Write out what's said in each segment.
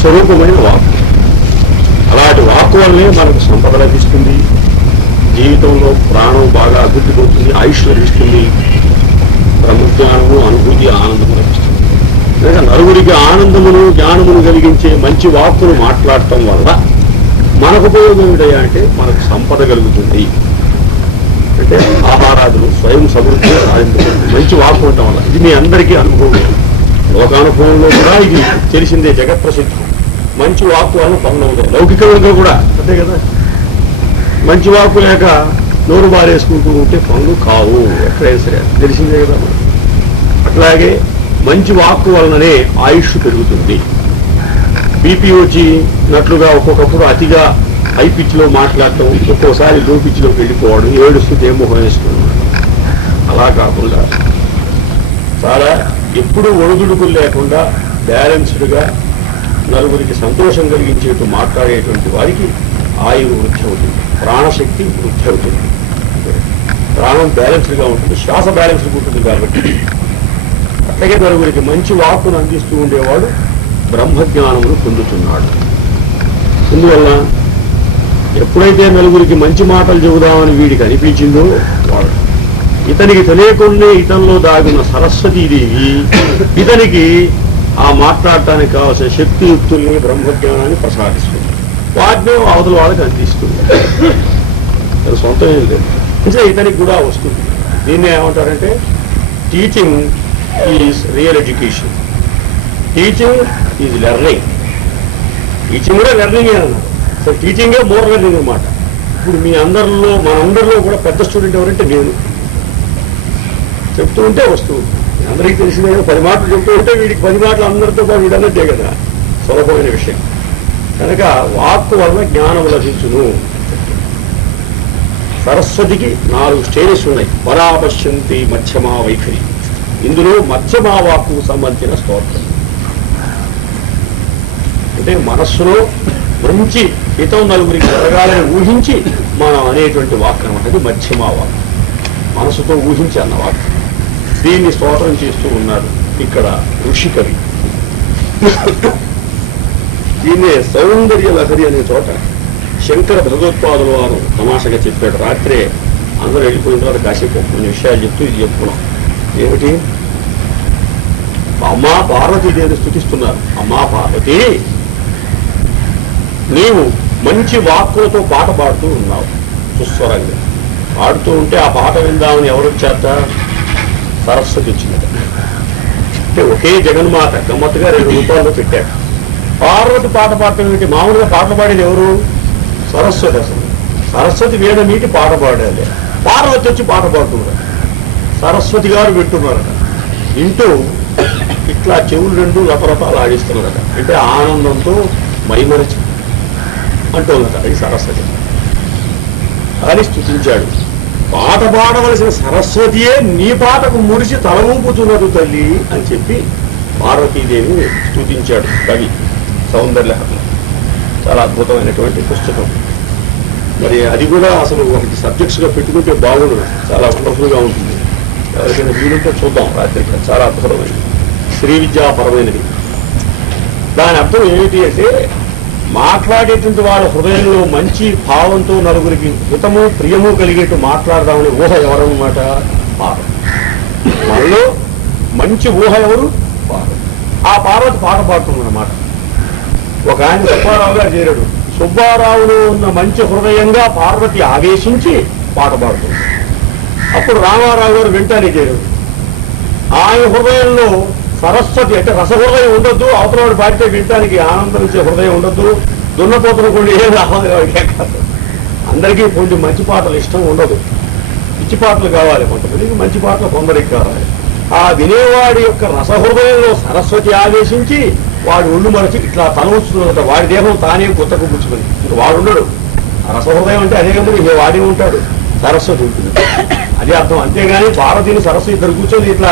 స్వరూపమైన వాక్కు. అలాంటి వాక్కు వల్లే మనకు సంపద లభిస్తుంది, జీవితంలో ప్రాణం బాగా అభివృద్ధి పొందుతుంది, ఆయుష్ లభిస్తుంది, బ్రహ్మజ్ఞానము, అనుభూతి, ఆనందము లభిస్తుంది. లేక నలుగురికి ఆనందమును జ్ఞానమును కలిగించే మంచి వాక్కును మాట్లాడటం వల్ల మనకు ఉపయోగం ఏమిటయ్యా అంటే మనకు సంపద కలుగుతుంది. అంటే ఆహారాదులు స్వయం సమృద్ధి సాధించబడుతుంది మంచి వాక్కు ఉండటం వల్ల. ఇది మీ అందరికీ అనుభవం, లోకానుభవంలో కూడా ఇది తెలిసిందే, జగత్ప్రసిద్ధం. మంచి వాక్కు వల్ల పనులు అవుతాయి, లౌకికంగా కూడా అంతే కదా. మంచి వాక్కు లేక నోరు బారేసుకుంటూ ఉంటే పనులు కావు, ఎక్కడైనా సరే తెలిసిందే కదా. అట్లాగే మంచి వాక్కు వలననే ఆయుష్ పెరుగుతుంది. బీపీ వచ్చినట్లుగా ఒక్కొక్కప్పుడు అతిగా హై పిచ్లో మాట్లాడటం, ఒక్కోసారి లో పిచ్లోకి వెళ్ళిపోవడం, ఏడుస్తూ మోహం వేసుకున్నాడు. అలా కాకుండా చాలా ఎప్పుడూ ఒడిదుడుకులు లేకుండా బ్యాలెన్స్డ్గా నలుగురికి సంతోషం కలిగించేట్టు మాట్లాడేటువంటి వారికి ఆయువు వృద్ధి అవుతుంది, ప్రాణశక్తి వృద్ధి అవుతుంది, ప్రాణం బ్యాలెన్స్డ్గా ఉంటుంది, శ్వాస బ్యాలెన్స్డ్గా ఉంటుంది. కాబట్టి అట్లాగే నలుగురికి మంచి వాక్కును అందిస్తూ ఉండేవాడు బ్రహ్మజ్ఞానమును పొందుతున్నాడు. అందువల్ల ఎప్పుడైతే నలుగురికి మంచి మాటలు చెబుదామని వీడికి అనిపించిందో వాడు ఇతనికి తెలియకుండా ఇతనిలో దాగిన సరస్వతీదేవి ఇతనికి ఆ మాట్లాడటానికి కావాల్సిన శక్తియుక్తుల్ని, బ్రహ్మజ్ఞానాన్ని ప్రసాదిస్తుంది. వాటిని అవతల వాళ్ళకి అందిస్తుంది. అది సొంతం ఏం లేదు, అంటే ఇతనికి కూడా వస్తుంది. దీన్ని ఏమంటారంటే teaching is real education, teaching is learning. Teaching కూడా లెర్నింగే అన్నారు. సో టీచింగే మోర్ లెర్నింగ్ అనమాట. ఇప్పుడు మీ అందరిలో మనందరిలో కూడా పెద్ద స్టూడెంట్ ఎవరంటే నేను. చెప్తూ ఉంటే వస్తూ ఉంటుంది, అందరికీ తెలిసిందే కదా. 10 మాటలు చెప్తూ ఉంటే వీడికి 10 మాటలు అందరితో పాటు వీడన్నట్టే కదా, సులభమైన విషయం. కనుక వాక్కు వల్ల జ్ఞానం లభించును. సరస్వతికి 4 స్టేజెస్ ఉన్నాయి. పరాపశ్యంతి మధ్యమా వైఖరి. ఇందులో మధ్యమా వాక్కుకు సంబంధించిన స్తోత్రం. అంటే మనస్సులో మంచి హితం నలుగురికి జరగాలని ఊహించి మనం అనేటువంటి వాక్ అనమాట. అది మధ్యమా వాక్, మనసుతో ఊహించి అన్న వాక్. దీన్ని స్తోత్రం చేస్తూ ఉన్నారు ఇక్కడ ఋషి కవి. దీన్నే సౌందర్య లహరి అనే చోట శంకర భగవత్పాదులు వారు తమాషగా చెప్పాడు. రాత్రే అందరూ వెళ్ళిపోయిన తర్వాత కాసేపు కొన్ని విషయాలు చెప్తూ ఇది చెప్పుకున్నాం. ఏమిటి? అమ్మా పార్వతీదేవిని స్తుతిస్తున్నారు. అమ్మా పార్వతి, నీవు మంచి వాక్కులతో పాట పాడుతూ ఉన్నావు, సుస్వరంగా పాడుతూ ఉంటే ఆ పాట విందామని ఎవరు వచ్చారట? సరస్వతి వచ్చిందట. అంటే ఒకే జగన్మాత గమ్మత్తుగా 2 రూపాయల్లో పెట్టాడు. పార్వతి పాట పాడటం ఏమిటి? మామూలుగా పాటలు పాడేది ఎవరు? సరస్వతి. అసలు సరస్వతి వీణ మీటి పాట పాడాలి, పార్వతి వచ్చి పాట పాడుతున్నారు. సరస్వతి గారు వింటున్నారట. వింటూ ఇట్లా చెవులు 2 రపరపాలు ఆడిస్తున్నారట. అంటే ఆనందంతో మైమరచి అంటున్నట. అది సరస్వతి అని స్తుతించాడు. పాట పాడవలసిన సరస్వతియే నీ పాటకు మురిసి తల ఊపుతున్నది తల్లి అని చెప్పి పార్వతీదేవిని స్తుతించాడు కవి సౌందర్యలహరి. చాలా అద్భుతమైనటువంటి పుస్తకం. మరి అది కూడా అసలు ఒకటి సబ్జెక్ట్స్గా పెట్టుకుంటే బాగుండు, చాలా వండర్ఫుల్గా ఉంటుంది. ఎవరికైనా వీలుంటే చూద్దాం రాత్రికి. చాలా అద్భుతమైనది, శ్రీ విద్యాపరమైనది. దాని అర్థం ఏమిటి అంటే మాట్లాడేటువంటి వాళ్ళ హృదయంలో మంచి భావంతో నలుగురికి హితము ప్రియము కలిగేట్టు మాట్లాడదామని ఊహ ఎవరన్నమాట? పార్వతి. మనలో మంచి ఊహ ఎవరు? పార్వతి. ఆ పార్వతి పాట పాడుతుందన్నమాట. ఒక ఆయన సుబ్బారావు గారు చేరాడు. సుబ్బారావులో ఉన్న మంచి హృదయంగా పార్వతి ఆవేశించి పాట పాడుతుంది. అప్పుడు రామారావు గారు వెంటనే చేరాడు. ఆయన హృదయంలో సరస్వతి అంటే రసహృదయం ఉండొద్దు, అవతలవాడు పాడితే వినటానికి ఆనందం ఇచ్చే హృదయం ఉండొద్దు, దున్నపోతులు కూడా ఏం రావాలి కాదు. అందరికీ కొంచెం మంచి పాటలు ఇష్టం ఉండదు, పిచ్చి పాటలు కావాలి కొంతమందికి, మంచి పాటలు కొందరికి కావాలి. ఆ వినేవాడి యొక్క రసహృదయంలో సరస్వతి ఆవేశించి వాడు ఒళ్ళు మరచి ఇట్లా తల ఉంచుతున్నట. వాడి దేహం తానే కొత్తకు పుచ్చుకొని, ఇంక వాడు ఉండడు. ఆ రసహృదయం అంటే అదే కమ్ముడు ఇక వాడే ఉంటాడు, సరస్వతి ఉంటుంది. అదే అర్థం. అంతేగాని పార్వతిని సరస్వతి ఇద్దరు కూర్చొని ఇట్లా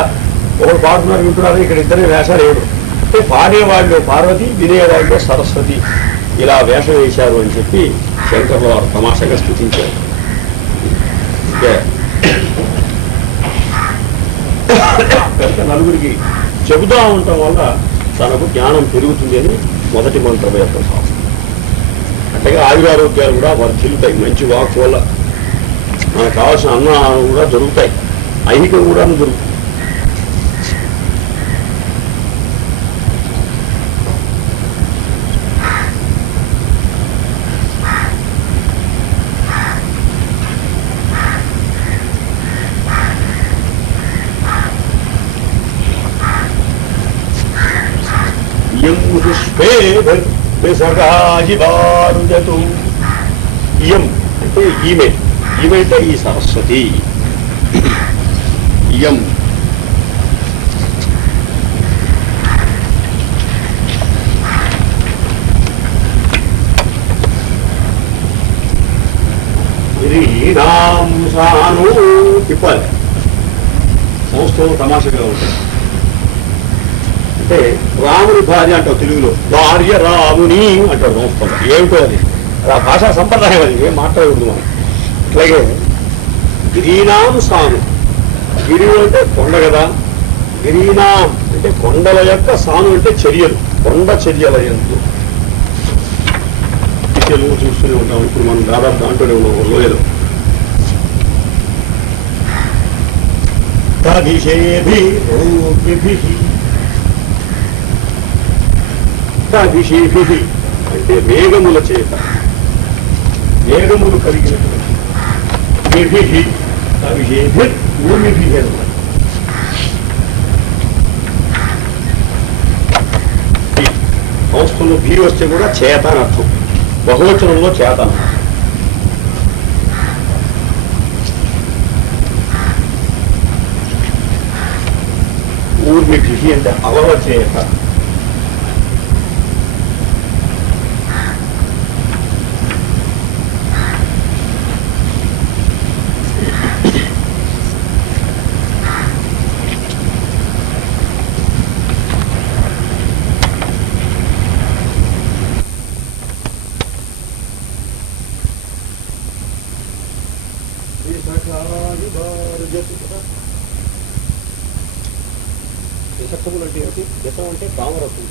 ఒకరు పాడుతున్నారు వింటున్నారు, ఇక్కడ ఇద్దరే వేషాలు వేయడు. అంటే పాడేవాళ్ళు పార్వతి, వినేవాళ్ళు సరస్వతి, ఇలా వేషం వేశారు అని చెప్పి శంకర్ల వారు తమాషగా స్తుతించారు. కనుక నలుగురికి చెబుతూ ఉండటం వల్ల తనకు జ్ఞానం పెరుగుతుంది అని మొదటి మంత్రం యొక్క శాస్త్రం. అంటే ఆయురారోగ్యాలు కూడా వర్ధిల్లుతాయి. మంచి వాక్ వల్ల మనకు కావాల్సిన అన్న కూడా దొరుకుతాయి, ఐహికం కూడా దొరుకుతాయి. ఇయం అంటే ఈమె, ఈమె అంటే ఈ సరస్వతి. ఇయం శ్రీరాంసాను తిప్పాలి. సంస్కృతం తమాషగా ఉంటుంది. అంటే రాముని భార్య అంటావు తెలుగులో, భార్య రాముని అంటాడు సంస్కృతం. ఏమిటో అది, ఆ భాషా సంప్రదాయం, అది ఏం మాట్లాడకూడదు మనం. అట్లాగే గిరీనాం సాను, గిరి అంటే కొండ కదా, గిరీనాం అంటే కొండల యొక్క, సాను అంటే చర్యలు, కొండ చర్యల ఎందు. తెలుగు చూస్తూనే ఉంటాం. ఇప్పుడు మనం దాదాపు దాంట్లోనే ఉన్నాం లోయలో. అభిషేభి అంటే వేగముల చేత, వేగములు కలిగినటువంటి అభిషేభి భూమిభి అన్నమాట. సంస్కృతంలో భీ వస్తే కూడా చేత అని అర్థం, బహువచనంలో చేత అన్నమాట. ఊర్మిభి అంటే అవల చేత. దశకములు అంటే ఏమిటి? దశం అంటే తామరతులు.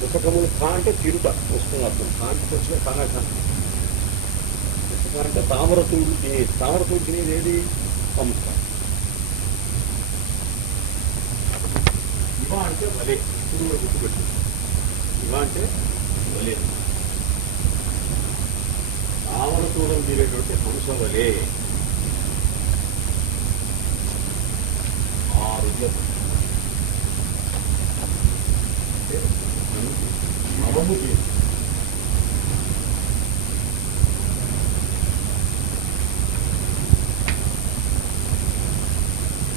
దశకములు ఖా అంటే తిరుట వస్తుంది అర్థం. కాంటికి వచ్చిన కానఖా. దశక అంటే తామరతుడు తినేది. తామరతుడు తినేది ఏది? హంస. ఇవ అంటే వలే. ఇప్పుడు కూడా గుర్తుపెట్టు, ఇవ అంటే వలే. తామరతూడం తినేటువంటి హంస వలే. నవము చేసి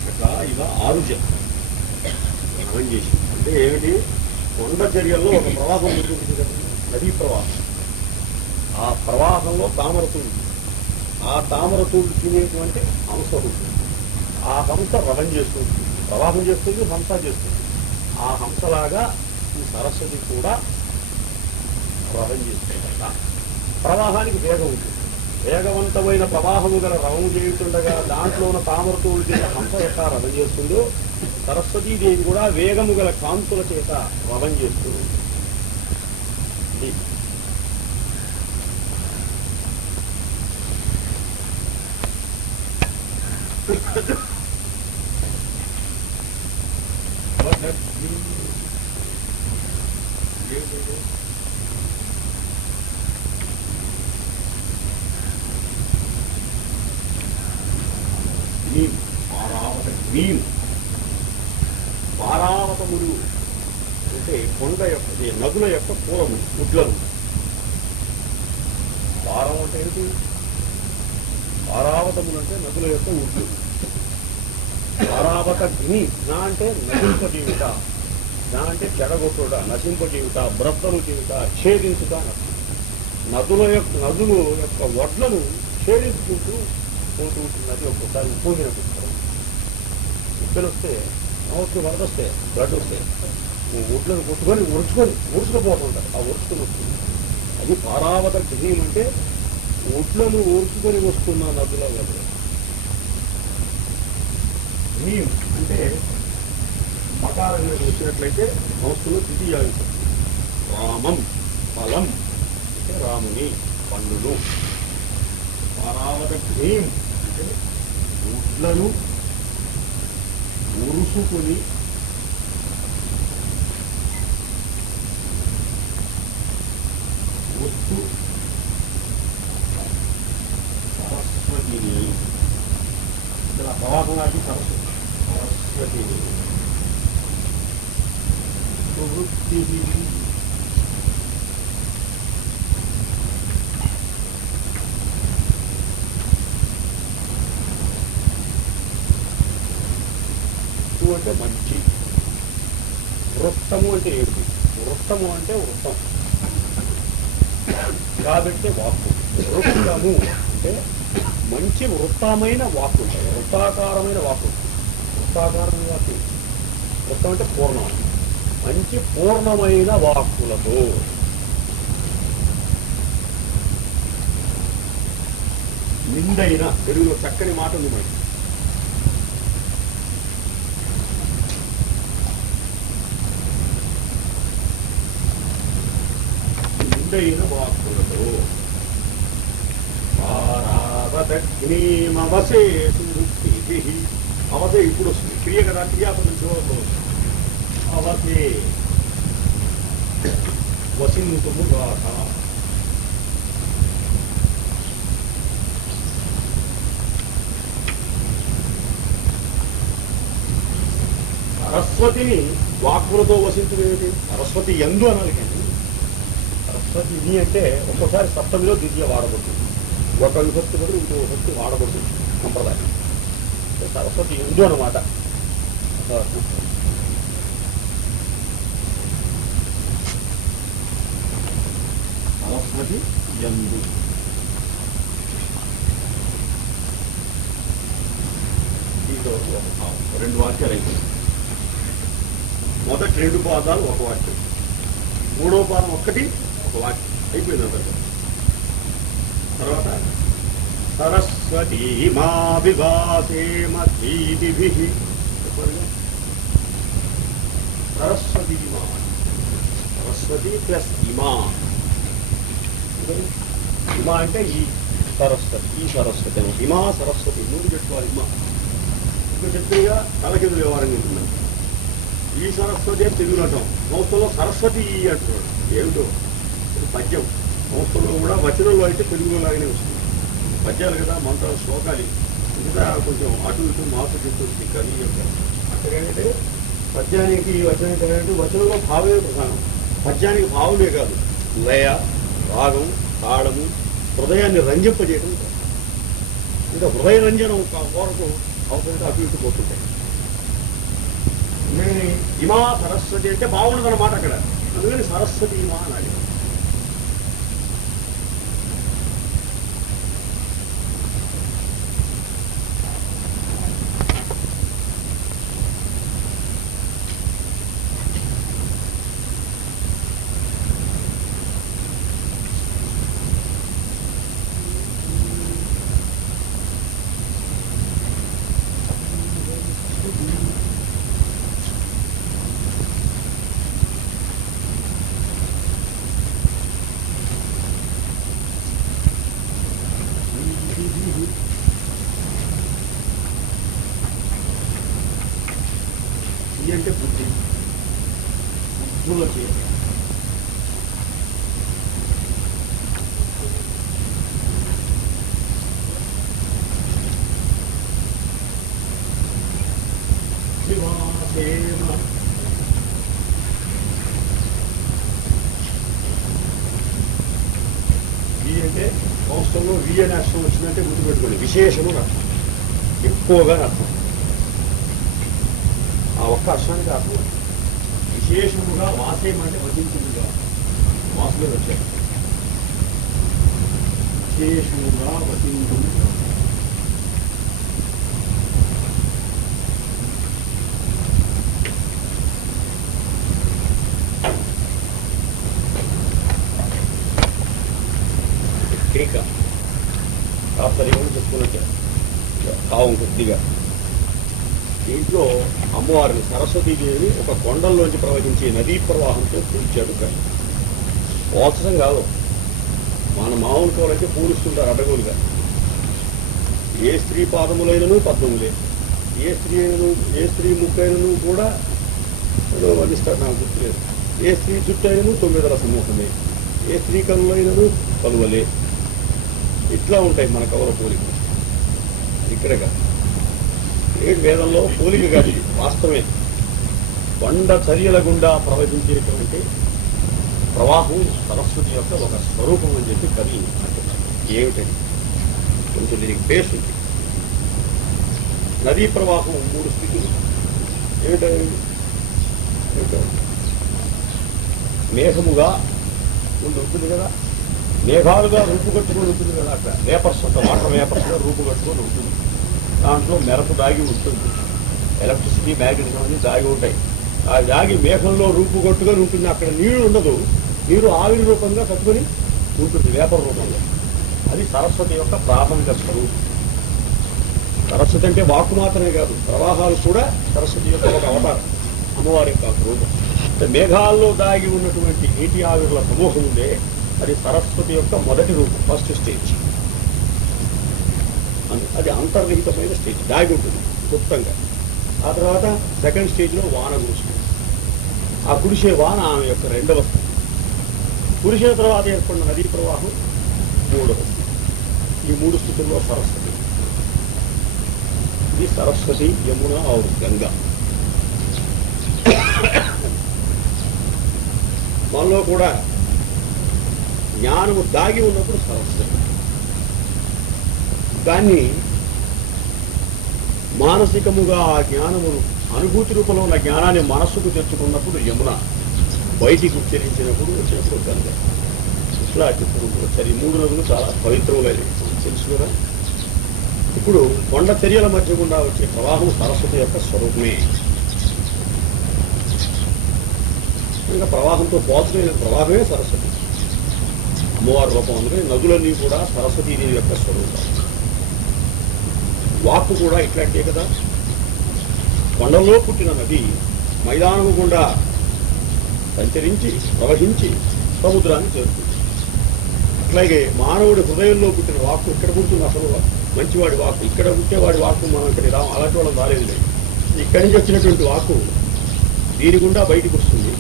అట్లా ఇవ ఆరుజ నవం చేసి అంటే ఏమిటి? కొండ చర్యల్లో ఒక ప్రవాహం ఉంటుంది కదా, నదీ ప్రవాహం. ఆ ప్రవాహంలో తామరతూడు, ఆ తామరతూడు తినేటువంటి హంస ఉంటుంది. ఆ హంస రవం చేస్తుంది, ప్రవాహం చేస్తుంది, హంస చేస్తుంది. ఆ హంసలాగా ఈ సరస్వతి కూడా రవం చేస్తుందట. ప్రవాహానికి వేగం ఉంటుంది. వేగవంతమైన ప్రవాహము గల రవం చేయుతుండగా దాంట్లో ఉన్న తామరతూడు చేత హంస ఎట్లా రవం చేస్తుందో, సరస్వతీదేవి కూడా వేగము గల కాంతుల చేత రవం చేస్తుంది. పారావతములు అంటే కొండ యొక్క, నదుల యొక్క పూలము, గుడ్లను. పారం అంటే ఏంటి? పారావతములు అంటే నదుల యొక్క ఉడ్లు. పారావత గిని, నా అంటే నశింపజీవిత, నా అంటే చెడగొట్టుట, నశింపజీవిత, బ్రద్దలు జీవిత, ఛేదించుట. నదుల యొక్క వడ్లను ఛేదించుకుంటూ పోతూ ఉంటుంది. నది ఒక్కోసారి ఉప్పొంగిన పుస్తకం, ఉప్పెలు వస్తే, వరద వస్తే, బ్లడ్ వస్తే ఒడ్లను కొట్టుకొని ఊడ్చుకుపోతుంటారు. ఆ ఊడ్చుకొని వస్తుంది. అది పారావత గిని అంటే ఒడ్లను ఊడ్చుకొని వస్తున్న నదుల వల్ల. అంటే మకారం వచ్చినట్లయితే సంస్కృతంలో ద్వితీయ విభక్తి. రామం ఫలం అంటే రాముని పండును. పరావదగ్నిం అంటే ఊట్లను ఉరుసుకొని వస్తు సరస్వతిని, ఇలా ప్రవాహంలాంటి సరస్వతిని వృత్తి అంటే మంచి, వృత్తము అంటే ఏమిటి? వృత్తము అంటే వృత్తం కాబట్టి వాక్కు. వృత్తము అంటే మంచి వృత్తమైన వాక్కు ఉంటాయి, వృత్తాకారమైన వాక్కు. వృత్తాకారమైన వాక్కు వృత్తం అంటే పూర్ణం. మంచి పూర్ణమైన వాక్కులతో నిండైన, తెలుగులో చక్కని మాట ఉంది మనకి, నిండైన వాక్కులతో. పారావదగ్నిమవసేషు వృత్తిభిః. అవసే ఇప్పుడు వస్తుంది క్రియ కదా, క్రియాపదం చివరిలో అవసే వసింతుముగాక. సరస్వతిని వాక్కులతో వసించుడేమిటి? సరస్వతి యందు అనాలి కానీ సరస్వతిని అంటే ఒక్కోసారి సప్తమిలో ద్వితీయ వాడబడుతుంది, ఒక విభక్తి బదులు ఇంకో విభక్తి వాడబడుతుంది సంప్రదాయం. సరస్వతి యందు అన్నమాట. సరస్వతి యందు. దీంట్లో రెండు వాక్యాలు అయిపోయింది. మొదటి రెండు పాదాలు ఒక వాక్యం, మూడో పాదం ఒక్కటి ఒక వాక్యం అయిపోయింది అందరికీ. తర్వాత సరస్వతీ మా వివాసేమ దీదిభిః. సరస్వతీ మా, సరస్వతి ప్లస్ ఇమా. ఇమా అంటే ఈ సరస్వతి, ఈ సరస్వతి ఇమా సరస్వతి ముందు చెప్పుకోవాలి. ఇమా ఇంకా చెప్తేగా తలకిందులు వ్యవహారంగా ఉంటుందంట. ఈ సరస్వతి అని తెలుగులో అంటాం, సంస్థలో సరస్వతి అంటున్నాడు. ఏమిటో పద్యం. సంస్థలో కూడా వచనంలో అయితే తెలుగులో లాగానే వస్తుంది. పద్యాలు కదా, మంత్రాలు, శ్లోకాలు ఇంకా కొంచెం అటు ఇటు మార్పు చెప్తుంది. కానీ అక్కడేంటంటే పద్యానికి వచనానికి ఏంటంటే వచనంలో భావమే ప్రధానం. పద్యానికి భావమే కాదు, లయ, రాగం, తాళము, హృదయాన్ని రంజింపజేయడం. ఇంకా హృదయ రంజనం కొరకు అవసరం అటు ఇటు పోతుంటాయి. అందుకని ఇమా సరస్వతి అంటే బాగుండదన్నమాట అక్కడ. అందుకని సరస్వతి ఇమా అనాలి. అంటే బుద్ధి, బుద్ధులో చేయాలి. శివాసేన వి అంటే సంస్థలో వి అనే అర్థం వచ్చిందంటే గుర్తుపెట్టుకోండి, విశేషము అర్థం, ఎక్కువగా అర్థం. ఆ ఒక్క అక్షరానికి అర్థం విశేషముగా. వాసేమ అంటే వచించుగా, వాసులో వచ్చారు. విశేషముగా వచించుగా. కేక కాస్త చెప్పుకున్నట్టు కావం కొద్దిగా దీంట్లో అమ్మవారిని సరస్వతీదేవిని ఒక కొండల్లోంచి ప్రవహించే నదీ ప్రవాహంతో పూల్చాడు కవి. పోల్చడం కాదు, మన మామూలు కోలైతే పూలుస్తుంటారు అడ్డగోలుగా. ఏ స్త్రీ పాదములైనను పద్మములే, ఏ స్త్రీ ముక్కైనను కూడా ఏదో వర్ణిస్తారు, నాకు గుర్తులేదు. ఏ స్త్రీ జుట్టైనను 9 సమూహమే, ఏ స్త్రీ కనులైనను కలువలే. ఇట్లా ఉంటాయి మన కవుల పోలిక. ఇక్కడే కాదు, వేదంలో పోలిక కాదు, ఇది వాస్తవమే. కొండ చర్యల గుండా ప్రవహించేటువంటి ప్రవాహం సరస్వతి యొక్క ఒక స్వరూపం అని చెప్పి కవి అంటున్నారు. ఏమిటది? కొంచెం దీనికి బేస్ ఉంది. నదీ ప్రవాహం 3 స్థితులు. ఏమిటది? మేఘముగా ముందు ఉంటుంది కదా, మేఘాలుగా రూపుగట్టుకొని ఉంటుంది కదా. అక్కడ వేపర్స్ అంత వాటర్ వేపర్స్గా రూపుగట్టుకొని ఉంటుంది. దాంట్లో మెరపు దాగి ఉంటుంది, ఎలక్ట్రిసిటీ మ్యాగ్నెటిజం అని దాగి ఉంటాయి. ఆ దాగి మేఘంలో రూపుగట్టుకొని ఉంటుంది. అక్కడ నీరు ఉండదు, నీరు ఆవిరి రూపంగా కట్టుకొని ఉంటుంది, వేపర్ రూపంలో. అది సరస్వతి యొక్క ప్రాథమిక స్వరూపం. సరస్వతి అంటే వాక్కు మాత్రమే కాదు, ప్రవాహాలు కూడా సరస్వతి యొక్క ఒక అవతారం, అమ్మవారి యొక్క రూపం. మేఘాల్లో దాగి ఉన్నటువంటి నీటి ఆవిరుల సమూహం ఉందే, అది సరస్వతి యొక్క మొదటి రూపం, ఫస్ట్ స్టేజ్. అది అంతర్నిహితమైన స్టేజ్, దాగి ఉంటుంది గుప్తంగా. ఆ తర్వాత సెకండ్ స్టేజ్లో వాన కురుస్తుంది. ఆ కురిసే వాన ఆమె యొక్క రెండవ స్థితి. కురిసిన తర్వాత ఏర్పడిన నదీ ప్రవాహం 3వ స్థితి. ఈ 3 స్థితుల్లో సరస్వతి. ఇది సరస్వతి, యమున ఆరు గంగా. మనలో కూడా జ్ఞానము దాగి ఉన్నప్పుడు సరస్వతి, దాన్ని మానసికముగా ఆ జ్ఞానమును అనుభూతి రూపంలో ఉన్న జ్ఞానాన్ని మనస్సుకు తెచ్చుకున్నప్పుడు యమున, బయటికి ఉచ్చరించినప్పుడు వచ్చినప్పుడు గంగ. ఇట్లా చెప్పుకుంటూ వచ్చారు. ఈ 3 నదులు చాలా పవిత్రమైనవి, తెలుసు కదా. ఇప్పుడు కొండ చర్యల మధ్య గుండా వచ్చే ప్రవాహం సరస్వతి యొక్క స్వరూపమే. ఇంకా ప్రవాహంతో పోల్చలేని ప్రవాహమే సరస్వతి, అమ్మవారి రూపం. అందుకని నదులన్నీ కూడా సరస్వతీదేవి యొక్క స్వరూపం. వాక్కు కూడా ఇట్లాంటిదే కదా. కొండల్లో పుట్టిన నది మైదానము గుండా సంచరించి ప్రవహించి సముద్రాన్ని చేరుతుంది. అట్లాగే మానవుడి హృదయంలో పుట్టిన వాక్కు ఇక్కడ పుడుతుంది. అసలు మంచివాడి వాక్కు ఇక్కడ పుట్టేవాడి వాక్కు మనం ఇక్కడికి రాము, అలాంటి వాళ్ళం రాలేదు. ఇక్కడి నుంచి వచ్చినటువంటి వాక్కు దీని గుండా బయటకు వస్తుంది.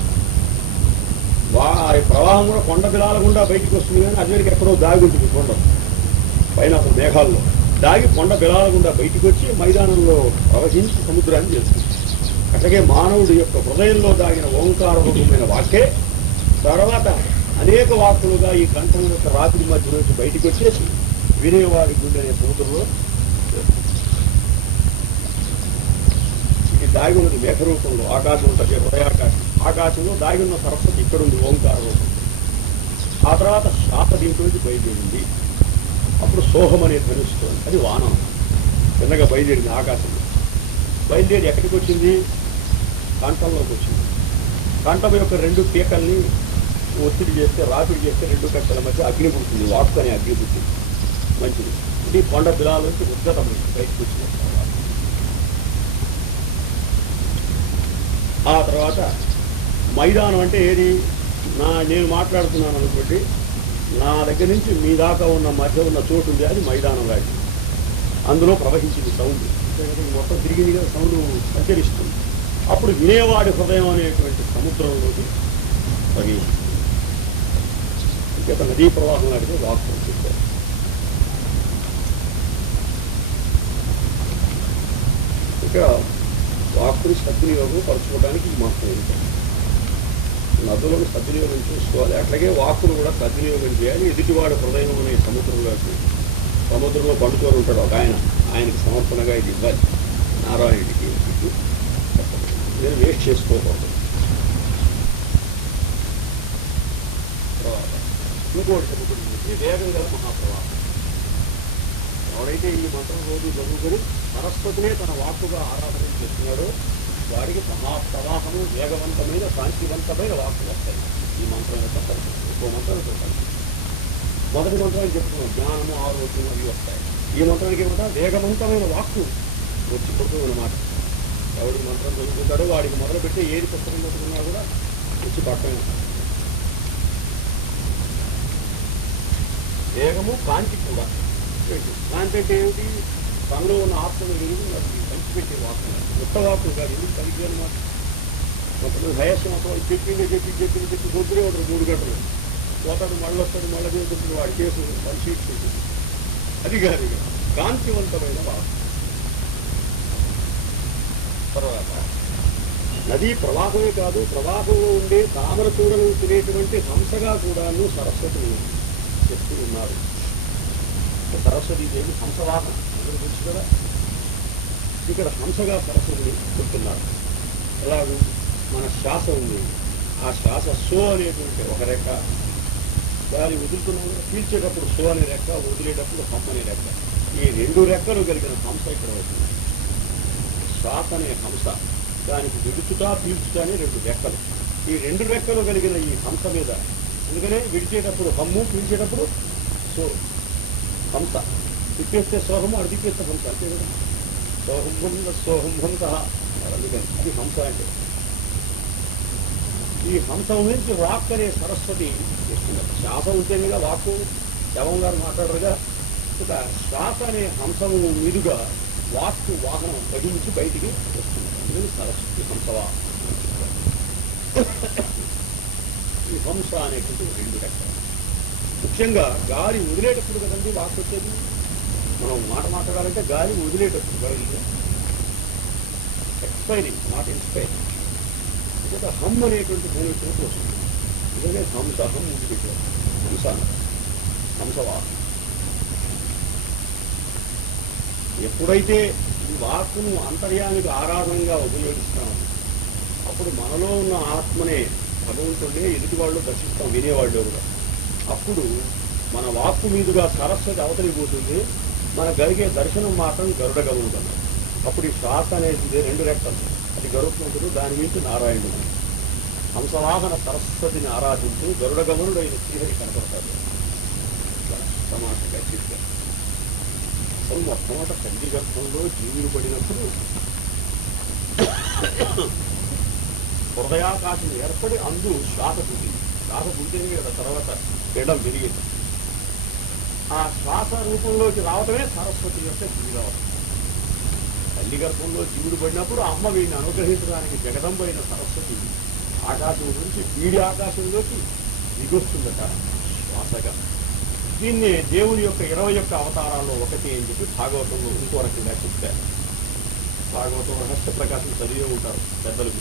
ప్రవాహం కూడా కొండ బిలాల గుండా బయటకు వస్తుంది, కానీ అదివరకు ఎక్కడో దాగి ఉంటుంది. కొండ పైన అసలు మేఘాల్లో దాగి కొండ బిలాల గుండా బయటకు వచ్చి మైదానంలో ప్రవహించి సముద్రాన్ని చేస్తుంది. అట్లాగే మానవుడి యొక్క హృదయంలో దాగిన ఓంకార రూపమైన వాక్యే తర్వాత అనేక వాక్కులుగా ఈ కంఠం యొక్క రాత్రి మధ్య నుంచి బయటకు వచ్చేసి వినేవాడి గుండెనే సముద్రంలో ఇది దాగి ఉన్నది మేఘ రూపంలో. ఆకాశం ఉంటుంది, హృదయాకాశం. ఆకాశంలో దాగి ఉన్న సరస్వతి ఇక్కడుంది ఓంకార రూపం. ఆ తర్వాత శాప దీంట్లో నుంచి బయలుదేరింది. అప్పుడు సోహం అనే ధ్వనిస్తుంది, అది వానం. చిన్నగా బయలుదేరింది ఆకాశంలో. బయలుదేరి ఎక్కడికి వచ్చింది? కంఠంలోకి వచ్చింది. కంఠం యొక్క 2 పీకల్ని ఒత్తిడి చేస్తే, రాపిడి చేస్తే 2 కట్టల మధ్య అగ్ని పుడుతుంది. వాక్కు అనే అగ్ని పుట్టింది. మంచిది. ఇది కొండ బిలాల నుంచి ఉద్గతమైంది, బయటకు వచ్చిన తర్వాత. ఆ తర్వాత మైదానం అంటే ఏది? నేను మాట్లాడుతున్నాను అనుకోండి, నా దగ్గర నుంచి మీ దాకా ఉన్న మధ్య ఉన్న చోటు ఉంది, అది మైదానం లాంటి. అందులో ప్రవహించింది సౌండ్. మొత్తం తిరిగింది కదా, సౌండ్ సంచరిస్తుంది. అప్పుడు వినేవాడి హృదయం అనేటువంటి సముద్రంలోకి ప్రవేశించింది. ఇంకేత నదీ ప్రవాహం లాంటిది వాక్కు చెప్పారు. ఇక వాక్కుని సద్వినియోగం పరచుకోవడానికి ఈ మాత్రం ఏంటంటే నదులను సద్వినియోగం చేసుకోవాలి. అట్లాగే వాక్కును కూడా సద్వినియోగం చేయాలి. ఎదుటివాడు హృదయం అనే సముద్రంలో పండుకొని ఉంటాడు ఒక ఆయనకి సమర్పణగా ఇది ఇవ్వాలి. నారాయణుడికి నేను వేస్ట్ చేసుకోకూడదు. ఇంకోటి చెప్పుకుంటుంది వేగం గల మహాప్రవాహం. ఎవడైతే ఈ మంత్రం రోజు చదువుకొని సరస్వతినే తన వాక్కుగా ఆరాధన చేస్తున్నాడో వాడికి మహాప్రవాహము, వేగవంతమైన శాంతివంతమైన వాక్కులు వస్తాయి. ఈ మంత్రం యొక్క పరిస్థితి ఇంకో మంత్రం చూడాలి. మొదటి మంత్రాన్ని చెప్పుకున్నాం, జ్ఞానము, ఆరోగ్యం అవి వస్తాయి. ఈ మంత్రానికి ఏమంటా వేగవంతమైన వాక్కు వచ్చి పడుతుంది అన్నమాట. ఎవడికి మంత్రం చదువుకుంటాడో వాడికి మొదలుపెట్టి ఏది పుస్తకం చదువుకున్నా కూడా వచ్చి పక్కన వేగము కాంతి కూడా. కాంతి అంటే ఏమిటి? తనలో ఉన్న ఆత్మను ఎరుగు అది పంచిపెట్టే వాసన, కొత్త వాకులు కాదు. ఎందుకు పనికి అనమాట. కొంతమంది హయాసం అసలు చెప్పి వద్దులే ఉంటారు 3 గంటలు పోతాడు, మళ్ళీ వస్తాడు, మళ్ళీ చదువుకుంటాడు, వాడి కేసు పరిశీలిస్తుంది. అది కాదు ఇక కాంతివంతమైన వాసన. తర్వాత నదీ ప్రవాహమే కాదు, ప్రవాహంలో ఉండే తామర చూడలు తినేటువంటి హంసగా కూడాను సరస్వతిని చెప్తూ ఉన్నారు. సరస్వతి దేవి హంసవాహన అందరూ తెలుసు కదా. ఇక్కడ హంసగా సరస్వతిని చెప్తున్నారు. అలాగే మన శ్వాస ఉంది. ఆ శ్వాస సో అనేటువంటి ఒక రెక్క, గాలి వదులుతున్నాము పీల్చేటప్పుడు సో అనే రెక్క, వదిలేటప్పుడు హంస అనే రెక్క. ఈ 2 రెక్కలు కలిగిన హంస ఇక్కడ అవుతుంది. శ్వాస అనే హంస, దానికి విడుచుట పీల్చుట అనే 2 రెక్కలు. ఈ 2 రెక్కలు కలిగిన ఈ హంస మీద, అందుకనే విడిచేటప్పుడు హమ్ము, పీల్చేటప్పుడు సో హంస. తిప్పేస్తే సోహము, అది తిప్పేస్తే హంస, అంతే కదా. సోహం హంస, అందుకని అది హంస అంటే. ఈ హంసం నుంచి వాక్ అనే సరస్వతి వస్తున్నారు. శ్వాస ఉంటేనే కదా వాక్కు. శవం గారు మాట్లాడరుగా. ఇక శ్వాస అనే హంసము మీదుగా వాక్కు వాహనం వహించి బయటికి వస్తున్నారు. అందుకని సరస్వతి హంసవా. ఈ హంస అనేటువంటి 2 రెక్కలు. ముఖ్యంగా గాలి వదిలేటప్పుడు కదండి వాక్ వచ్చేది. మనం మాట మాట్లాడాలంటే గాలి వదిలేటప్పుడు, గాలి ఎక్స్పైరింగ్ నాట్ ఇన్స్పైరింగ్. ఇక హమ్ అనేటువంటి భూమి వచ్చినప్పుడు వస్తుంది. ఇదే హంస, హమ్ వదిలిపెట్టారు హంస హంసవా. ఎప్పుడైతే ఈ వాక్కును అంతర్యానికి ఆరాధనగా ఉపయోగిస్తామో అప్పుడు మనలో ఉన్న ఆత్మనే, భగవంతుడినే ఎదుటి వాళ్ళు దర్శిస్తాం, వినేవాళ్ళు కూడా. అప్పుడు మన వాక్కు మీదుగా సరస్వతి అవతలిపోతుంది. మన కలిగే దర్శనం మాత్రం గరుడ గమనుడు అన్నారు. అప్పుడు ఈ శ్వాస అనేది 2 రెక్కలు, అది గరుత్మంతుడు, దాని మించి నారాయణుడు. హంసవాహన సరస్వతిని ఆరాధించి గరుడ గమనుడు అయిన శ్రీహరి కనపడతాడు. తమాషగా చెప్పారు. అసలు మొట్టమొదట తల్లి గర్భంలో జీవులు పడినప్పుడు హృదయాకాశం ఏర్పడి అందు శ్వాస పుట్టింది. శ్వాస పుట్టింది కదా, తర్వాత పిండం పెరిగింది. ఆ శ్వాస రూపంలోకి రావటమే సరస్వతి యొక్క జీవితావస్థ. తల్లి గర్భంలో జీవుడు పడినప్పుడు అమ్మ వీడిని అనుగ్రహించడానికి జగదంబైన సరస్వతి ఆకాశం నుంచి వీడి ఆకాశంలోకి దిగొస్తుందట శ్వాసగా. దీన్ని దేవుని యొక్క 21 అవతారాల్లో ఒకటి అని చెప్పి భాగవతంలో ఇంకో రకంగా చెప్పారు. భాగవతం రహస్య ప్రకాశం చదివే ఉంటారు పెద్దలు.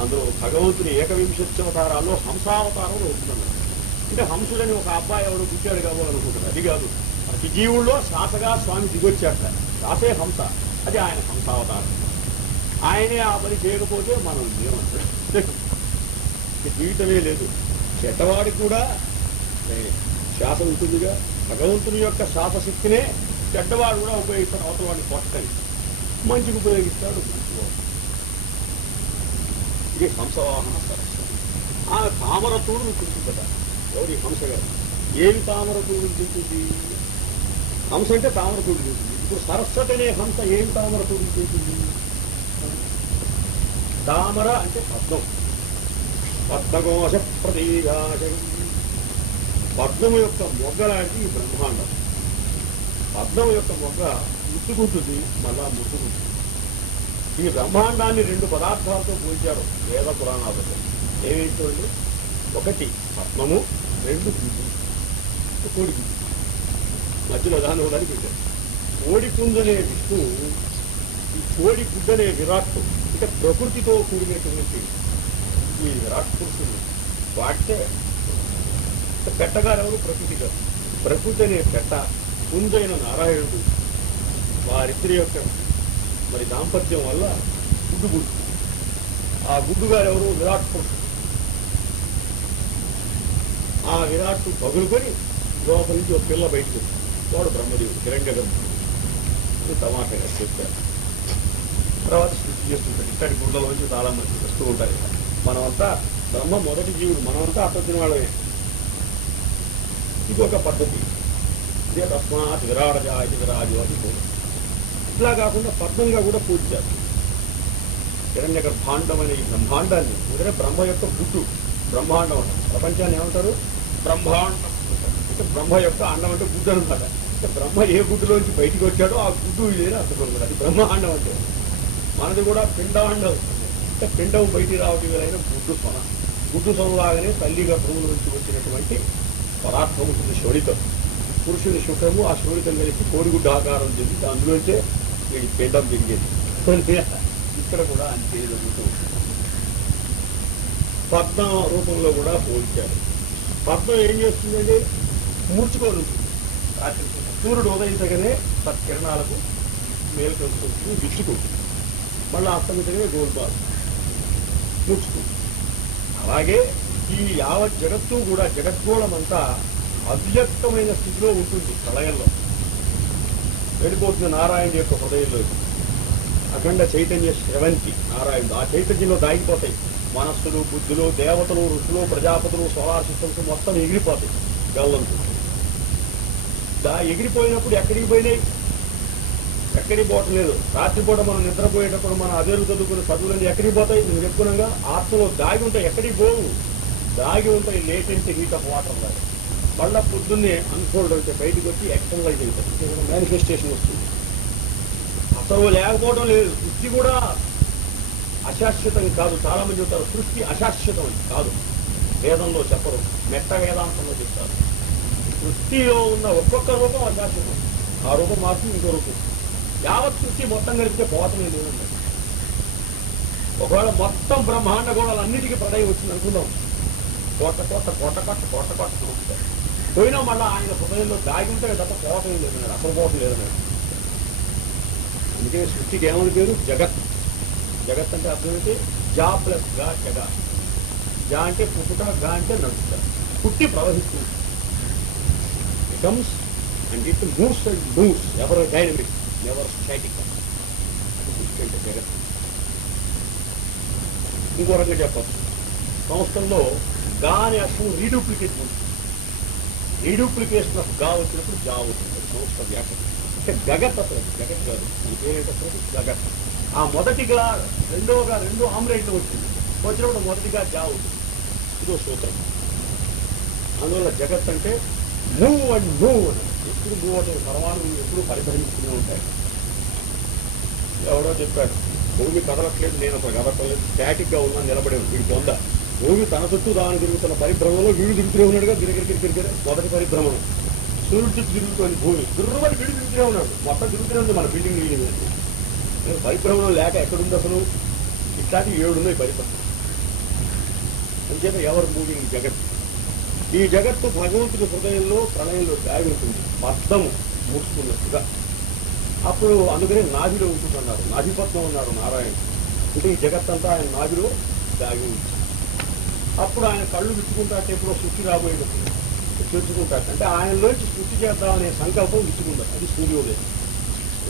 అందులో భగవంతుని 21 అవతారాల్లో హంసావతారంలో ఉంటున్నారు. అంటే హంసుడని ఒక అబ్బాయి ఎవడు పుట్టాడు కావాలనుకుంటారు. అది కాదు, ప్రతి జీవుల్లో శ్వాసగా స్వామి దిగొచ్చాట. శ్వాసే హంస, అది ఆయన హంసావతారం. ఆయనే ఆ పని చేయకపోతే మనం ఏమంటారు, జీవితమే లేదు. చెడ్డవాడికి కూడా శ్వాస ఉంటుందిగా. భగవంతుని యొక్క శ్వాస శక్తినే చెడ్డవాడు కూడా ఉపయోగిస్తాడు. అవతల వాడిని కొట్టని మంచికి ఉపయోగిస్తాడు, మంచివాడు. ఇది హంసవాహన సరస్వతి. ఆమె తామరతూడును తింటుందట. ఎవరి హంస గారు ఏమి తామరతూడును తింటుంది? హంస అంటే తామరతూడు తింటుంది. ఇప్పుడు సరస్వతి అనే హంస ఏమి తామరతూడును తింటుంది? తామర అంటే పద్మం. పద్మకోశ ప్రతీకాశం. పద్మము యొక్క మొగ్గ లాంటి బ్రహ్మాండం. పద్మం యొక్క మొగ్గ ముట్టుకుంటుంది, మళ్ళా ముట్టుకుంటుంది. ఈ బ్రహ్మాండాన్ని 2 పదార్థాలతో పోల్చారు వేద పురాణాలలో. ఏమేంటండి? ఒకటి పద్మము, 2 గుడ్డు, కోడి గుడ్డు. మధ్యలో దాని ఒకదాన్ని పెట్టారు. కోడి పుంజనే విష్ణువు, ఈ కోడి గుడ్డనే విరాట్టు, అంటే ప్రకృతితో కూడినటువంటి ఈ విరాట్ పురుషుడు వాడితే పెట్టగారు ఎవరు? ప్రకృతి గారు. ప్రకృతి అనే పెట్ట, పుంజైన నారాయణుడు, వారిద్దరి యొక్క మరి దాంపత్యం వల్ల గుడ్డు గుడ్డు. ఆ గుడ్డుగారు ఎవరు? విరాట్ పురుషుడు. ఆ విరాట్ పగులుకొని లోపల నుంచి ఒక పిల్ల బయటకు వచ్చింది. వాడు బ్రహ్మదేవుడు, హిరణ్య గర్భుడు. తమాషగా చెప్పారు. తర్వాత సృష్టి చేస్తుంటారు. ఇక్కడి గుడ్డలోంచి చాలా మంది వస్తూ ఉంటారు. మనమంతా బ్రహ్మ మొదటి జీవుడు, మనమంతా అట్టొచ్చిన వాళ్ళమే. ఇది ఒక పద్ధతి. ఇదే తస్మాత్ విరాడజా ఇది విరాజు అని. ఇట్లా కాకుండా పద్మంగా కూడా పూజించారు. హిరణ్య గర్భాండం అనే ఈ బ్రహ్మాండాన్ని ఎందుకంటే బ్రహ్మ యొక్క గుడ్డు బ్రహ్మాండం అంటారు. ప్రపంచాన్ని ఏమంటారు? బ్రహ్మాండం అంటే బ్రహ్మ యొక్క అండం అంటే గుడ్డు అనమాట. అంటే బ్రహ్మ ఏ గుడ్డులోంచి బయటికి వచ్చాడో ఆ గుడ్డు ఇదేని అర్థం అనమాట. అది బ్రహ్మాండం అంటే. మనది కూడా పిండాండం అంటే పిండం బయటికి రావడం వేలైన గుడ్డు సొన. గుడ్డు సొనలాగానే తల్లి గర్భము నుంచి వచ్చినటువంటి పదార్థం ఉంటుంది శోణితం. పురుషుని శుక్రము ఆ శోణితం కలిసి కోడిగుడ్డు ఆకారం చెంది అందులోంచే వీడి పిండం పెరిగేది. ఇక్కడ కూడా అంతే జరుగుతుంది. పద్మ రూపంలో కూడా పోల్చారు. పద్మం ఏం చేస్తుందండి? మూర్చుకొని ఉంటుంది. రాత్రి సూర్యుడు ఉదయించగానే తత్కిరణాలకు మేలుకొస్తుంది, విచ్చుకుంటుంది. మళ్ళీ అస్తమితమే గోల్బాల్ మూర్చుకుంటుంది. అలాగే ఈ యావత్ జగత్తు కూడా జగద్గోళమంతా అవ్యక్తమైన స్థితిలో ఉంటుంది. ప్రళయంలో వెళ్ళిపోతున్న నారాయణ యొక్క హృదయంలో అఖండ చైతన్య శ్రవంతి నారాయణుడు. ఆ చైతన్యంలో దాగిపోతాయి మనస్సులు, బుద్ధులు, దేవతలు, ఋషులు, ప్రజాపతులు, సోలార్ సిస్టమ్స్ మొత్తం ఎగిరిపోతాయి. గల్లంతు ఎగిరిపోయినప్పుడు ఎక్కడికి పోయినాయి? ఎక్కడికి పోవటం లేదు. రాత్రిపూట మనం నిద్రపోయేటప్పుడు మన అదేలు చదువుకున్న చదువులన్నీ ఎక్కడికి పోతాయి? నేను చెప్పుకున్నాగా ఆత్మలో దాగి ఉంటాయి. ఎక్కడికి పోవు, దాగి ఉంటాయి. లేటెంట్ హీట్ ఆఫ్ వాటర్ లాగా. మళ్ళా పొద్దున్నే అన్ఫోల్డ్ అయితే బయటకు వచ్చి ఎక్స్టర్నలైజ్ అవుతుంది, మేనిఫెస్టేషన్ వస్తుంది. అసలు లేకపోవడం లేదు. సృష్టి కూడా అశాశ్వతం కాదు. చాలా మంది చెప్తారు సృష్టి అశాశ్వతం అని. కాదు, వేదంలో చెప్పరు, మెట్ట వేదాంతంలో చెప్తారు. సృష్టిలో ఉన్న ఒక్కొక్క రూపం అశాశ్వతం. ఆ రూపం మాత్రం ఇంకో రూపం. యావత్ సృష్టి మొత్తం కలిపితే పోతమే లేదండి. ఒకవేళ మొత్తం బ్రహ్మాండ గోళాలన్నిటికీ ప్రళయం వచ్చింది అనుకుందాం, కోట కోట కోట కొట్ట కోట కొట్ట చూపుతారు. పోయినా మళ్ళీ ఆయన హృదయంలో దాగి ఉంటే తప్ప పోవటం లేదన్నాడు. అసలు పోవటం లేదన్నాడు. అందుకే సృష్టికి ఏమని పేరు? జగత్. జగత్ అంటే అర్థం ఏంటి? జా ప్లస్ గా జగా. జా అంటే పుట్టుట, గా అంటే నడుచుట. పుట్టి ప్రవహిస్తుంది. Comes and it moves and moves, ever dynamic, ever static. అది సృష్టి అంటే జగత్. ఇంకో రకంగా చెప్పచ్చు, సంస్థల్లో గా అనే అక్షరం రీడూప్లికేషన్ ఉంటుంది. రీడూప్లికేషన్ ఆఫ్ గా వచ్చినప్పుడు జా అవుతుంది సంస్థ వ్యాఖ్య. అంటే జగత్ అసలు జగత్ కాదు. మన పేరేంటి అసలు? జగత్. ఆ మొదటిగా రెండోగా రెండు ఆమ్లెట్లు వచ్చింది. వచ్చినప్పుడు మొదటిగా జా అవుతుంది. ఇదో సూత్రం. అందువల్ల జగత్ అంటే మూవ్ అండ్ మూవ్ అని. ఎప్పుడు మూవ్ అవుతుంది. పరమాణువులు ఎప్పుడు పరిభ్రమిస్తూనే ఉంటాయి. ఎవడో చెప్పాడు భూమి కదలట్లేదు, నేను అసలు కదలట్లేదు, స్టాటిక్గా ఉన్నా నిలబడే వీడి పొంద. భూమి తన చుట్టూ దాని తిరుగుతున్న పరిభ్రమంలో వీడు తిరుగుతూనే ఉన్నాడుగా. గిరిగిరి మొదటి పరిభ్రమణం. సూర్యుడు చుట్టూ తిరుగుతుంది భూమి. దుర్రమని వీడు తిరుగుతూనే ఉన్నాడు. మొత్తం తిరుగుతూనే ఉంది మన బిల్డింగ్ వీడింది. పరిభ్రమణం లేక ఎక్కడుంది అసలు? ఇట్లాంటి 7 ఉన్నాయి పరిభ్రమణం. అంచేత ఎవరు మూవింగ్ జగత్. ఈ జగత్తు భగవంతుడి హృదయంలో ప్రళయంలో దాగి ఉంటుంది, అర్థము మూసుకున్నట్టుగా. అప్పుడు అందుకనే నాభిలో ఉంటుందన్నారు. నాభిపద్మం ఉన్నారు నారాయణ. అంటే ఈ జగత్తంతా ఆయన నాభిలో దాగి ఉంటుంది. అప్పుడు ఆయన కళ్ళు విచ్చుకుంటారంటే ఎప్పుడో సృష్టి రాబోయేటప్పుడు తెచ్చుకుంటారు. అంటే ఆయనలోంచి సృష్టి చేద్దామనే సంకల్పం విచ్చుకుంటారు. అది సూర్యోదయం.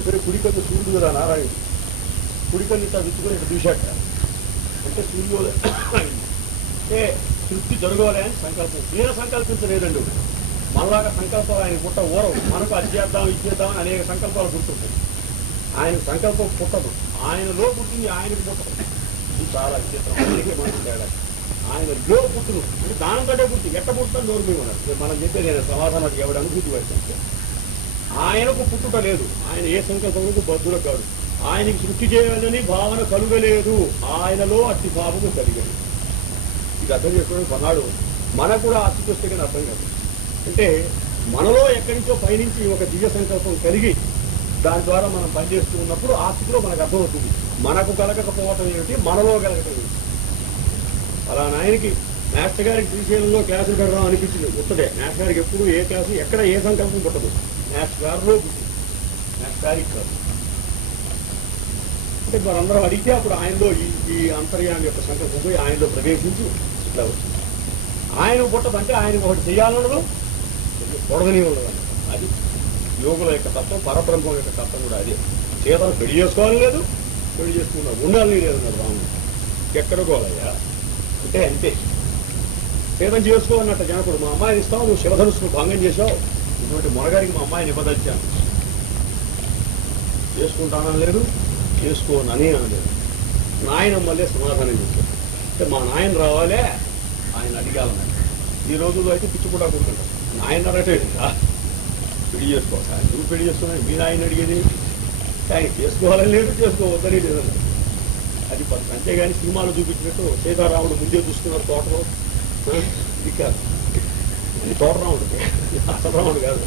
ఒకరి కుడికన్ను సూర్యుడు కదా నారాయణుడు. కుడికన్ను ఇట్లా విచ్చుకొని ఇట్లా చూశాట. అంటే సూర్యోదయం అంటే సృష్టి జరగాలి అని సంకల్పం. ఈయన సంకల్పించలేదండి. మనలాగా సంకల్పాలు ఆయన పుట్ట ఊరవు. మనకు అది చేద్దాం, ఇది చేద్దామని అనేక సంకల్పాలు పుట్టుకుంటాయి. ఆయన సంకల్పం పుట్టదు, ఆయనలో పుట్టింది ఆయనకు పుట్టదు. ఇది చాలా విచిత్రం. అందుకే మనకు తేడా. ఆయనలో పుట్టును అంటే దానం కంటే పుట్టి ఎట్ట పుట్టుతాను నోరు పోయి ఉన్నాడు. మనం చెప్పేది నేను సమాధానానికి ఎవడు అనుభూతి పడితే ఆయనకు పుట్టుట లేదు. ఆయన ఏ సంకల్పములకు బద్ధుడు కాడు. ఆయనకి సృష్టి చేయాలని భావన కలుగలేదు. ఆయనలో అట్టి భావము కలిగదు. ఇది అర్థం చేసుకోవడం కొన్నాడు. మనకు కూడా ఆస్తి వస్తే కానీ అర్థం కాదు. అంటే మనలో ఎక్కడి నుంచో పైనుంచి ఒక దివ్య సంకల్పం కలిగి దాని ద్వారా మనం పనిచేస్తూ ఉన్నప్పుడు ఆ స్థితిలో మనకు అర్థమవుతుంది. మనకు కలగకపోవటం ఏమిటి, మనలో కలగటం ఏమిటి. అలా నాయనకి మాస్టర్ గారికి శ్రీశైలంలో క్లాసులు పెడదాం అనిపించింది. ఉత్తడే మాస్టర్ గారికి ఎప్పుడు ఏ క్లాసు ఎక్కడ ఏ సంకల్పం పుట్టదు. మాస్టర్ గారిలో పుట్టింది, మాస్టర్ గారికి కాదు. అంటే మనందరం అడిగితే అప్పుడు ఆయనలో ఈ అంతర్యామి యొక్క సంకల్పం పోయి ఆయనలో ప్రవేశించి ఇట్లా వచ్చింది. ఆయన పుట్టదంటే ఆయనకు ఒకటి చేయాలన్నదు, పొడగని ఉండదు. అది యోగుల యొక్క తత్వం, పరబ్రహ్మం యొక్క తత్వం కూడా అదే. చేతను పెళ్లి చేసుకోవాలి లేదు, పెళ్లి చేసుకున్నా ఉండాలని లేదన్నారు రాముడు. ఎక్కడికోవాలయ్యా అంటే అంతే. చేతను చేసుకోవాలన్నట్ట జనకుడు. మా అమ్మాయిని ఇస్తావు, నువ్వు శివధనుసును భంగం చేసావు, ఇటువంటి మొనగారికి మా అమ్మాయిని ఇవ్వదలిచాను. చేసుకుంటానని లేదు, చేసుకోనని అనలేదు. నాయనమ్మలే సమాధానం చేశారు. అంటే మా నాయన రావాలే, ఆయన అడిగాలన్నారు. ఈ రోజుల్లో అయితే పిచ్చి కూడా కూర్చుంటారు. నాయన అడగటే పెళ్లి చేసుకోవాలి, నువ్వు పెళ్లి చేసుకున్నావు, మీ నాయన అడిగేది ఆయన చేసుకోవాలని లేదు, చేసుకోవద్దని లేదన్నారు. అది పద్ధతి. అంతేగాని సినిమాలు చూపించినట్టు సీతారాముడు ముందే చూస్తున్నారు తోటలో, ఇది కాదు. అది తోటరాముడు, అసలు రాముడు కాదు,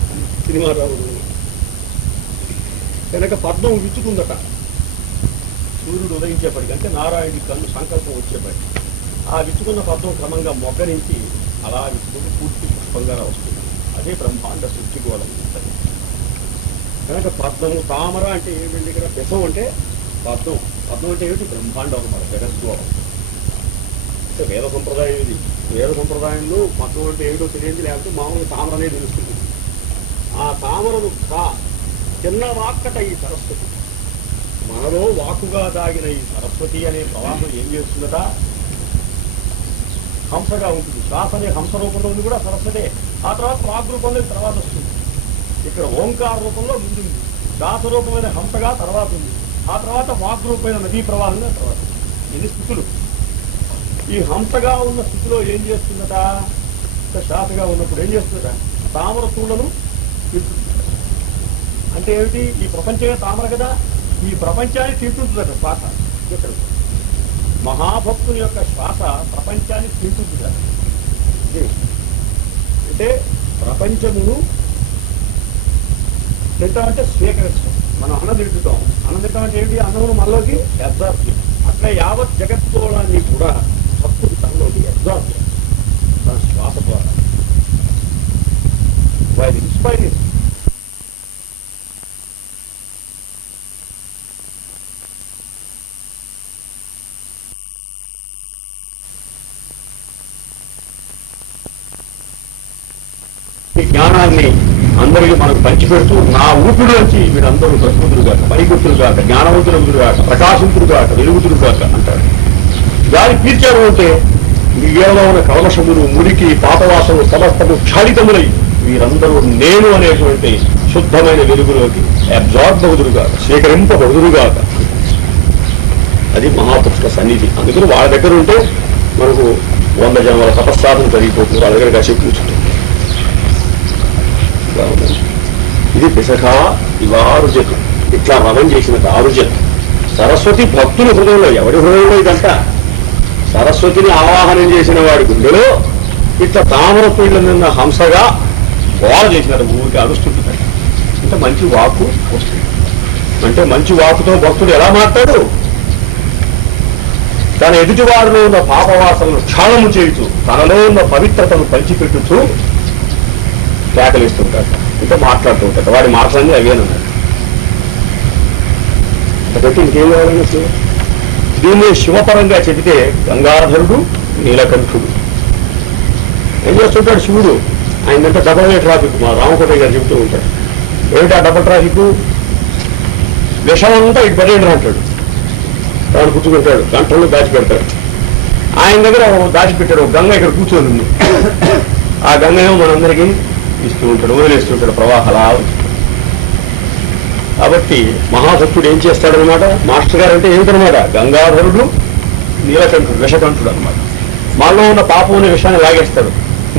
సినిమా రాముడు. కనుక పద్మం విచ్చుకుందట సూర్యుడు ఉదయించేపటికి, అంటే నారాయణుడి కన్ను సంకల్పం వచ్చేపటికి. ఆ విచ్చుకున్న పద్మం క్రమంగా మొగ్గరించి అలా విచ్చుకుని పూర్తి పుష్పంగా వస్తుంది. అదే బ్రహ్మాండ సృష్టి గోళం. కనుక పద్మము తామర అంటే ఏమిటి, దగ్గర బెసం అంటే పద్మం. పద్మం అంటే ఏమిటి, బ్రహ్మాండం అన్నమాట, జగద్గోళం. అంటే వేద సంప్రదాయం ఇది. వేద సంప్రదాయంలో పద్మం అంటే ఏమిటో తెలియదు, లేకపోతే మామూలు తామరనే తెలుస్తుంది. ఆ తామరను చిన్న వాక్కట ఈ సరస్వతి. మనలో వాక్కుగా దాగిన ఈ సరస్వతి అనే ప్రవాహం ఏం చేస్తుందట, హంసగా ఉంటుంది. శ్వాస అనే హంస రూపంలో ఉంది కూడా సరస్వతే. ఆ తర్వాత వాక్ రూపంలో తర్వాత వస్తుంది. ఇక్కడ ఓంకార రూపంలో ముందుంది, శ్వాస రూపమైన హంసగా తర్వాత ఉంది, ఆ తర్వాత వాక్ రూపమైన నదీ ప్రవాహంగా తర్వాత. ఇది స్థితులు. ఈ హంసగా ఉన్న స్థితిలో ఏం చేస్తుందట, శ్వాసగా ఉన్నప్పుడు ఏం చేస్తుందట, తామర తూళ్లను తింటుందట. అంటే ఏమిటి, ఈ ప్రపంచమే తామర కదా, ఈ ప్రపంచాన్ని తింటుంటుందట శ్వాస. ఇక్కడ మహాభక్తుని యొక్క శ్వాస ప్రపంచాన్ని తింటుంటుందట. అంటే ప్రపంచమును తింటామంటే స్వీకరించడం. మనం అన్నం తింటుతాం, అన్నం తింటాం అంటే ఏంటి, అన్నమును మనలోకి అబ్జార్బ్ చేయం. అట్లా యావత్ జగత్తులని కూడా భక్తుడు తనలోకి అబ్జార్బ్ చేయాలి తన శ్వాస ద్వారా. వారి ఇన్స్పైరింగ్. ఈ జ్ఞానాన్ని అందరికీ మనకు పంచిపెడుతూ, నా ఊపిడి నుంచి వీరందరూ బ్రతుకుతురుగాక, పైకొత్తురుగాక, జ్ఞానవంతులుగాక, ప్రకాశింతురుగాక, వెలుగుతురుగాక అంటారు. దాన్ని పీల్చారు అంటే మీలో ఉన్న కల్మషములు, మురికి, పాపవాసము సమస్తము క్షాళితములై వీరందరూ నేను అనేటువంటి శుద్ధమైన వెలుగులోకి అబ్జార్బ్ అవుదురుగాక, స్వీకరింపబడుదురుగాక. అది మహాపురుషుల సన్నిధి. అందుకని వాళ్ళ దగ్గర ఉంటే మనకు 100 జన్మల తపస్సాధన జరిగిపోతుంది. వాళ్ళ దగ్గర కాసేపు కూర్చుంటుంది. ఇది పిసఖ ఇవారుజత్, ఇట్లా రవం చేసిన ఆరుజత్. సరస్వతి భక్తుల హృదయంలో, ఎవరి హృదయంలో ఇదంట, సరస్వతిని ఆవాహనం చేసిన వాడి గుండెలో ఇట్లా తామర పీళ్ళ నిన్న హంసగా గోడ చేసినట్టు ఊరికి అరుస్తుంటుంది. అంటే మంచి వాక్కు వస్తుంది. అంటే మంచి వాక్కుతో భక్తుడు ఎలా మాట్లాడు, తన ఎదుటివారిలో ఉన్న పాపవాసనను క్షాళము చేయుచు, తనలో ఉన్న పవిత్రతను పంచిపెట్టుచు కేకలిస్తుంటాడు. ఇంకా మాట్లాడుతూ ఉంటాడు. వాడి మాటలన్నీ అవేనన్నాడు. కాబట్టి ఇంకేం కావాలని దీన్ని శివపరంగా చెబితే గంగాధరుడు, నీలకంఠుడు. ఏం చేస్తుంటాడు శివుడు, ఆయనంటే డబల్ వే ట్రాఫిక్. మా రామకోటయ్య గారు చెబుతూ ఉంటాడు. ఏమిటి ఆ డబల్ ట్రాఫిక్, విషమంతా ఇటు పడేయండి అంటాడు. తాను కూర్చుకుంటాడు, గంటల్లో దాచిపెడతాడు. ఆయన దగ్గర దాచిపెట్టాడు గంగ ఇక్కడ కూర్చొని ఉంది. ఆ గంగ ఏమో మనందరికీ ఇస్తూ ఉంటాడు, వదిలేస్తుంటాడు ప్రవాహలా. కాబట్టి మహాభక్తుడు ఏం చేస్తాడనమాట, మాస్టర్ గారు అంటే ఏమిటనమాట, గంగాధరుడు, నీలకంఠుడు, విషకంఠుడు అనమాట. మనలో ఉన్న పాపం అనే విషయాన్ని లాగేస్తాడు.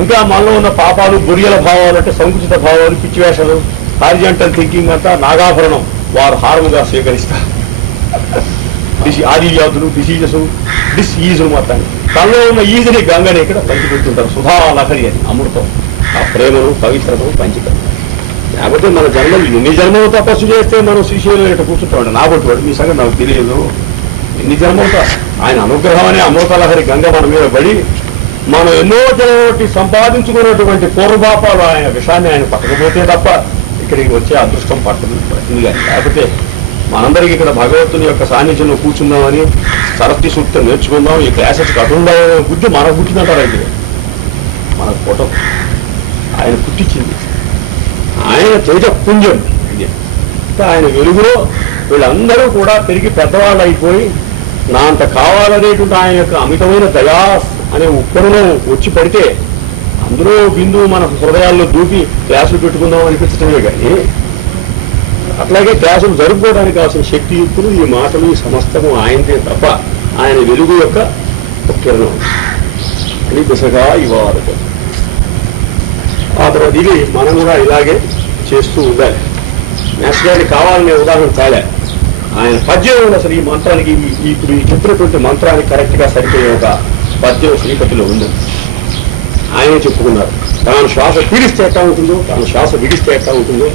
ఇంకా మనలో ఉన్న పాపాలు, బొరియల భావాలు అంటే సంకుచిత భావాలు, పిచ్చివేషాలు, హారిజంటల్ థింకింగ్ అంతా నాగాభరణం వారు హారముగా స్వీకరిస్తారు. ఆది వ్యాధులు, డిసీజులు మొత్తాన్ని తనలో ఉన్న ఈజుని గంగని ఇక్కడ పంచిపెడుతుంటారు. సుధా లహరి అని అమృతం, ఆ ప్రేమను, పవిత్రతను పంచిపెడతారు. లేకపోతే మన జన్మలు ఎన్ని జన్మలు తపస్సు చేస్తే మనం శ్రీశైలం ఇట్లా కూర్చుంటామండి. నాబట్టి వాడు మీ సంగతి నాకు తెలియదు. ఎన్ని జన్మలతో ఆయన అనుగ్రహం అనే అమృతలహరి గంగ మన మీద పడి మనం ఎన్నో జన్మటి సంపాదించుకున్నటువంటి పూర్వపాపాలు ఆయన విషయాన్ని ఆయన పట్టకపోతే తప్ప ఇక్కడికి వచ్చే అదృష్టం పట్టదు. లేకపోతే మనందరికీ ఇక్కడ భగవంతుని యొక్క సాన్నిధ్యంలో కూర్చుందామని, సరస్వతి సూక్తం నేర్చుకుందాం, ఈ క్లాసెస్కి అటుందామనే బుద్ధి మనకు పుట్టినట్టారండి. మనకు ఫోటో ఆయన పుట్టించింది, ఆయన తేజపుంజం. ఆయన వెలుగులో వీళ్ళందరూ కూడా పెరిగి పెద్దవాళ్ళు అయిపోయి నా అంత కావాలనేటువంటి ఆయన యొక్క అమితమైన దయా అనే ఉప్పరలో వచ్చి పడితే అందులో బిందువు మన హృదయాల్లో దూకి క్లాసులు పెట్టుకుందాం అనిపించటమే. కానీ అట్లాగే క్లాసులు జరుపుకోవడానికి కావాల్సిన శక్తియుక్తులు, ఈ మాటలు, ఈ సమస్తము ఆయనదే తప్ప ఆయన వెలుగు యొక్క ఒక కిరణం అని దిశగా ఇవ్వాలి. ఆ తర్వాత ఇది మనం కూడా ఇలాగే చేస్తూ ఉండాలి. మాస్టర్ గారికి కావాలనే ఉదాహరణ చాలే. ఆయన పద్యం అసలు ఈ మంత్రానికి ఇప్పుడు ఈ చెప్పినటువంటి మంత్రానికి కరెక్ట్గా సరిపోయే ఒక పద్యం శ్రీపతిలో ఉంది. ఆయనే చెప్పుకున్నారు. తాను శ్వాస పీడిస్తే ఎట్లా ఉంటుందో, తాను శ్వాస విడిస్తే ఎట్లా ఉంటుందో,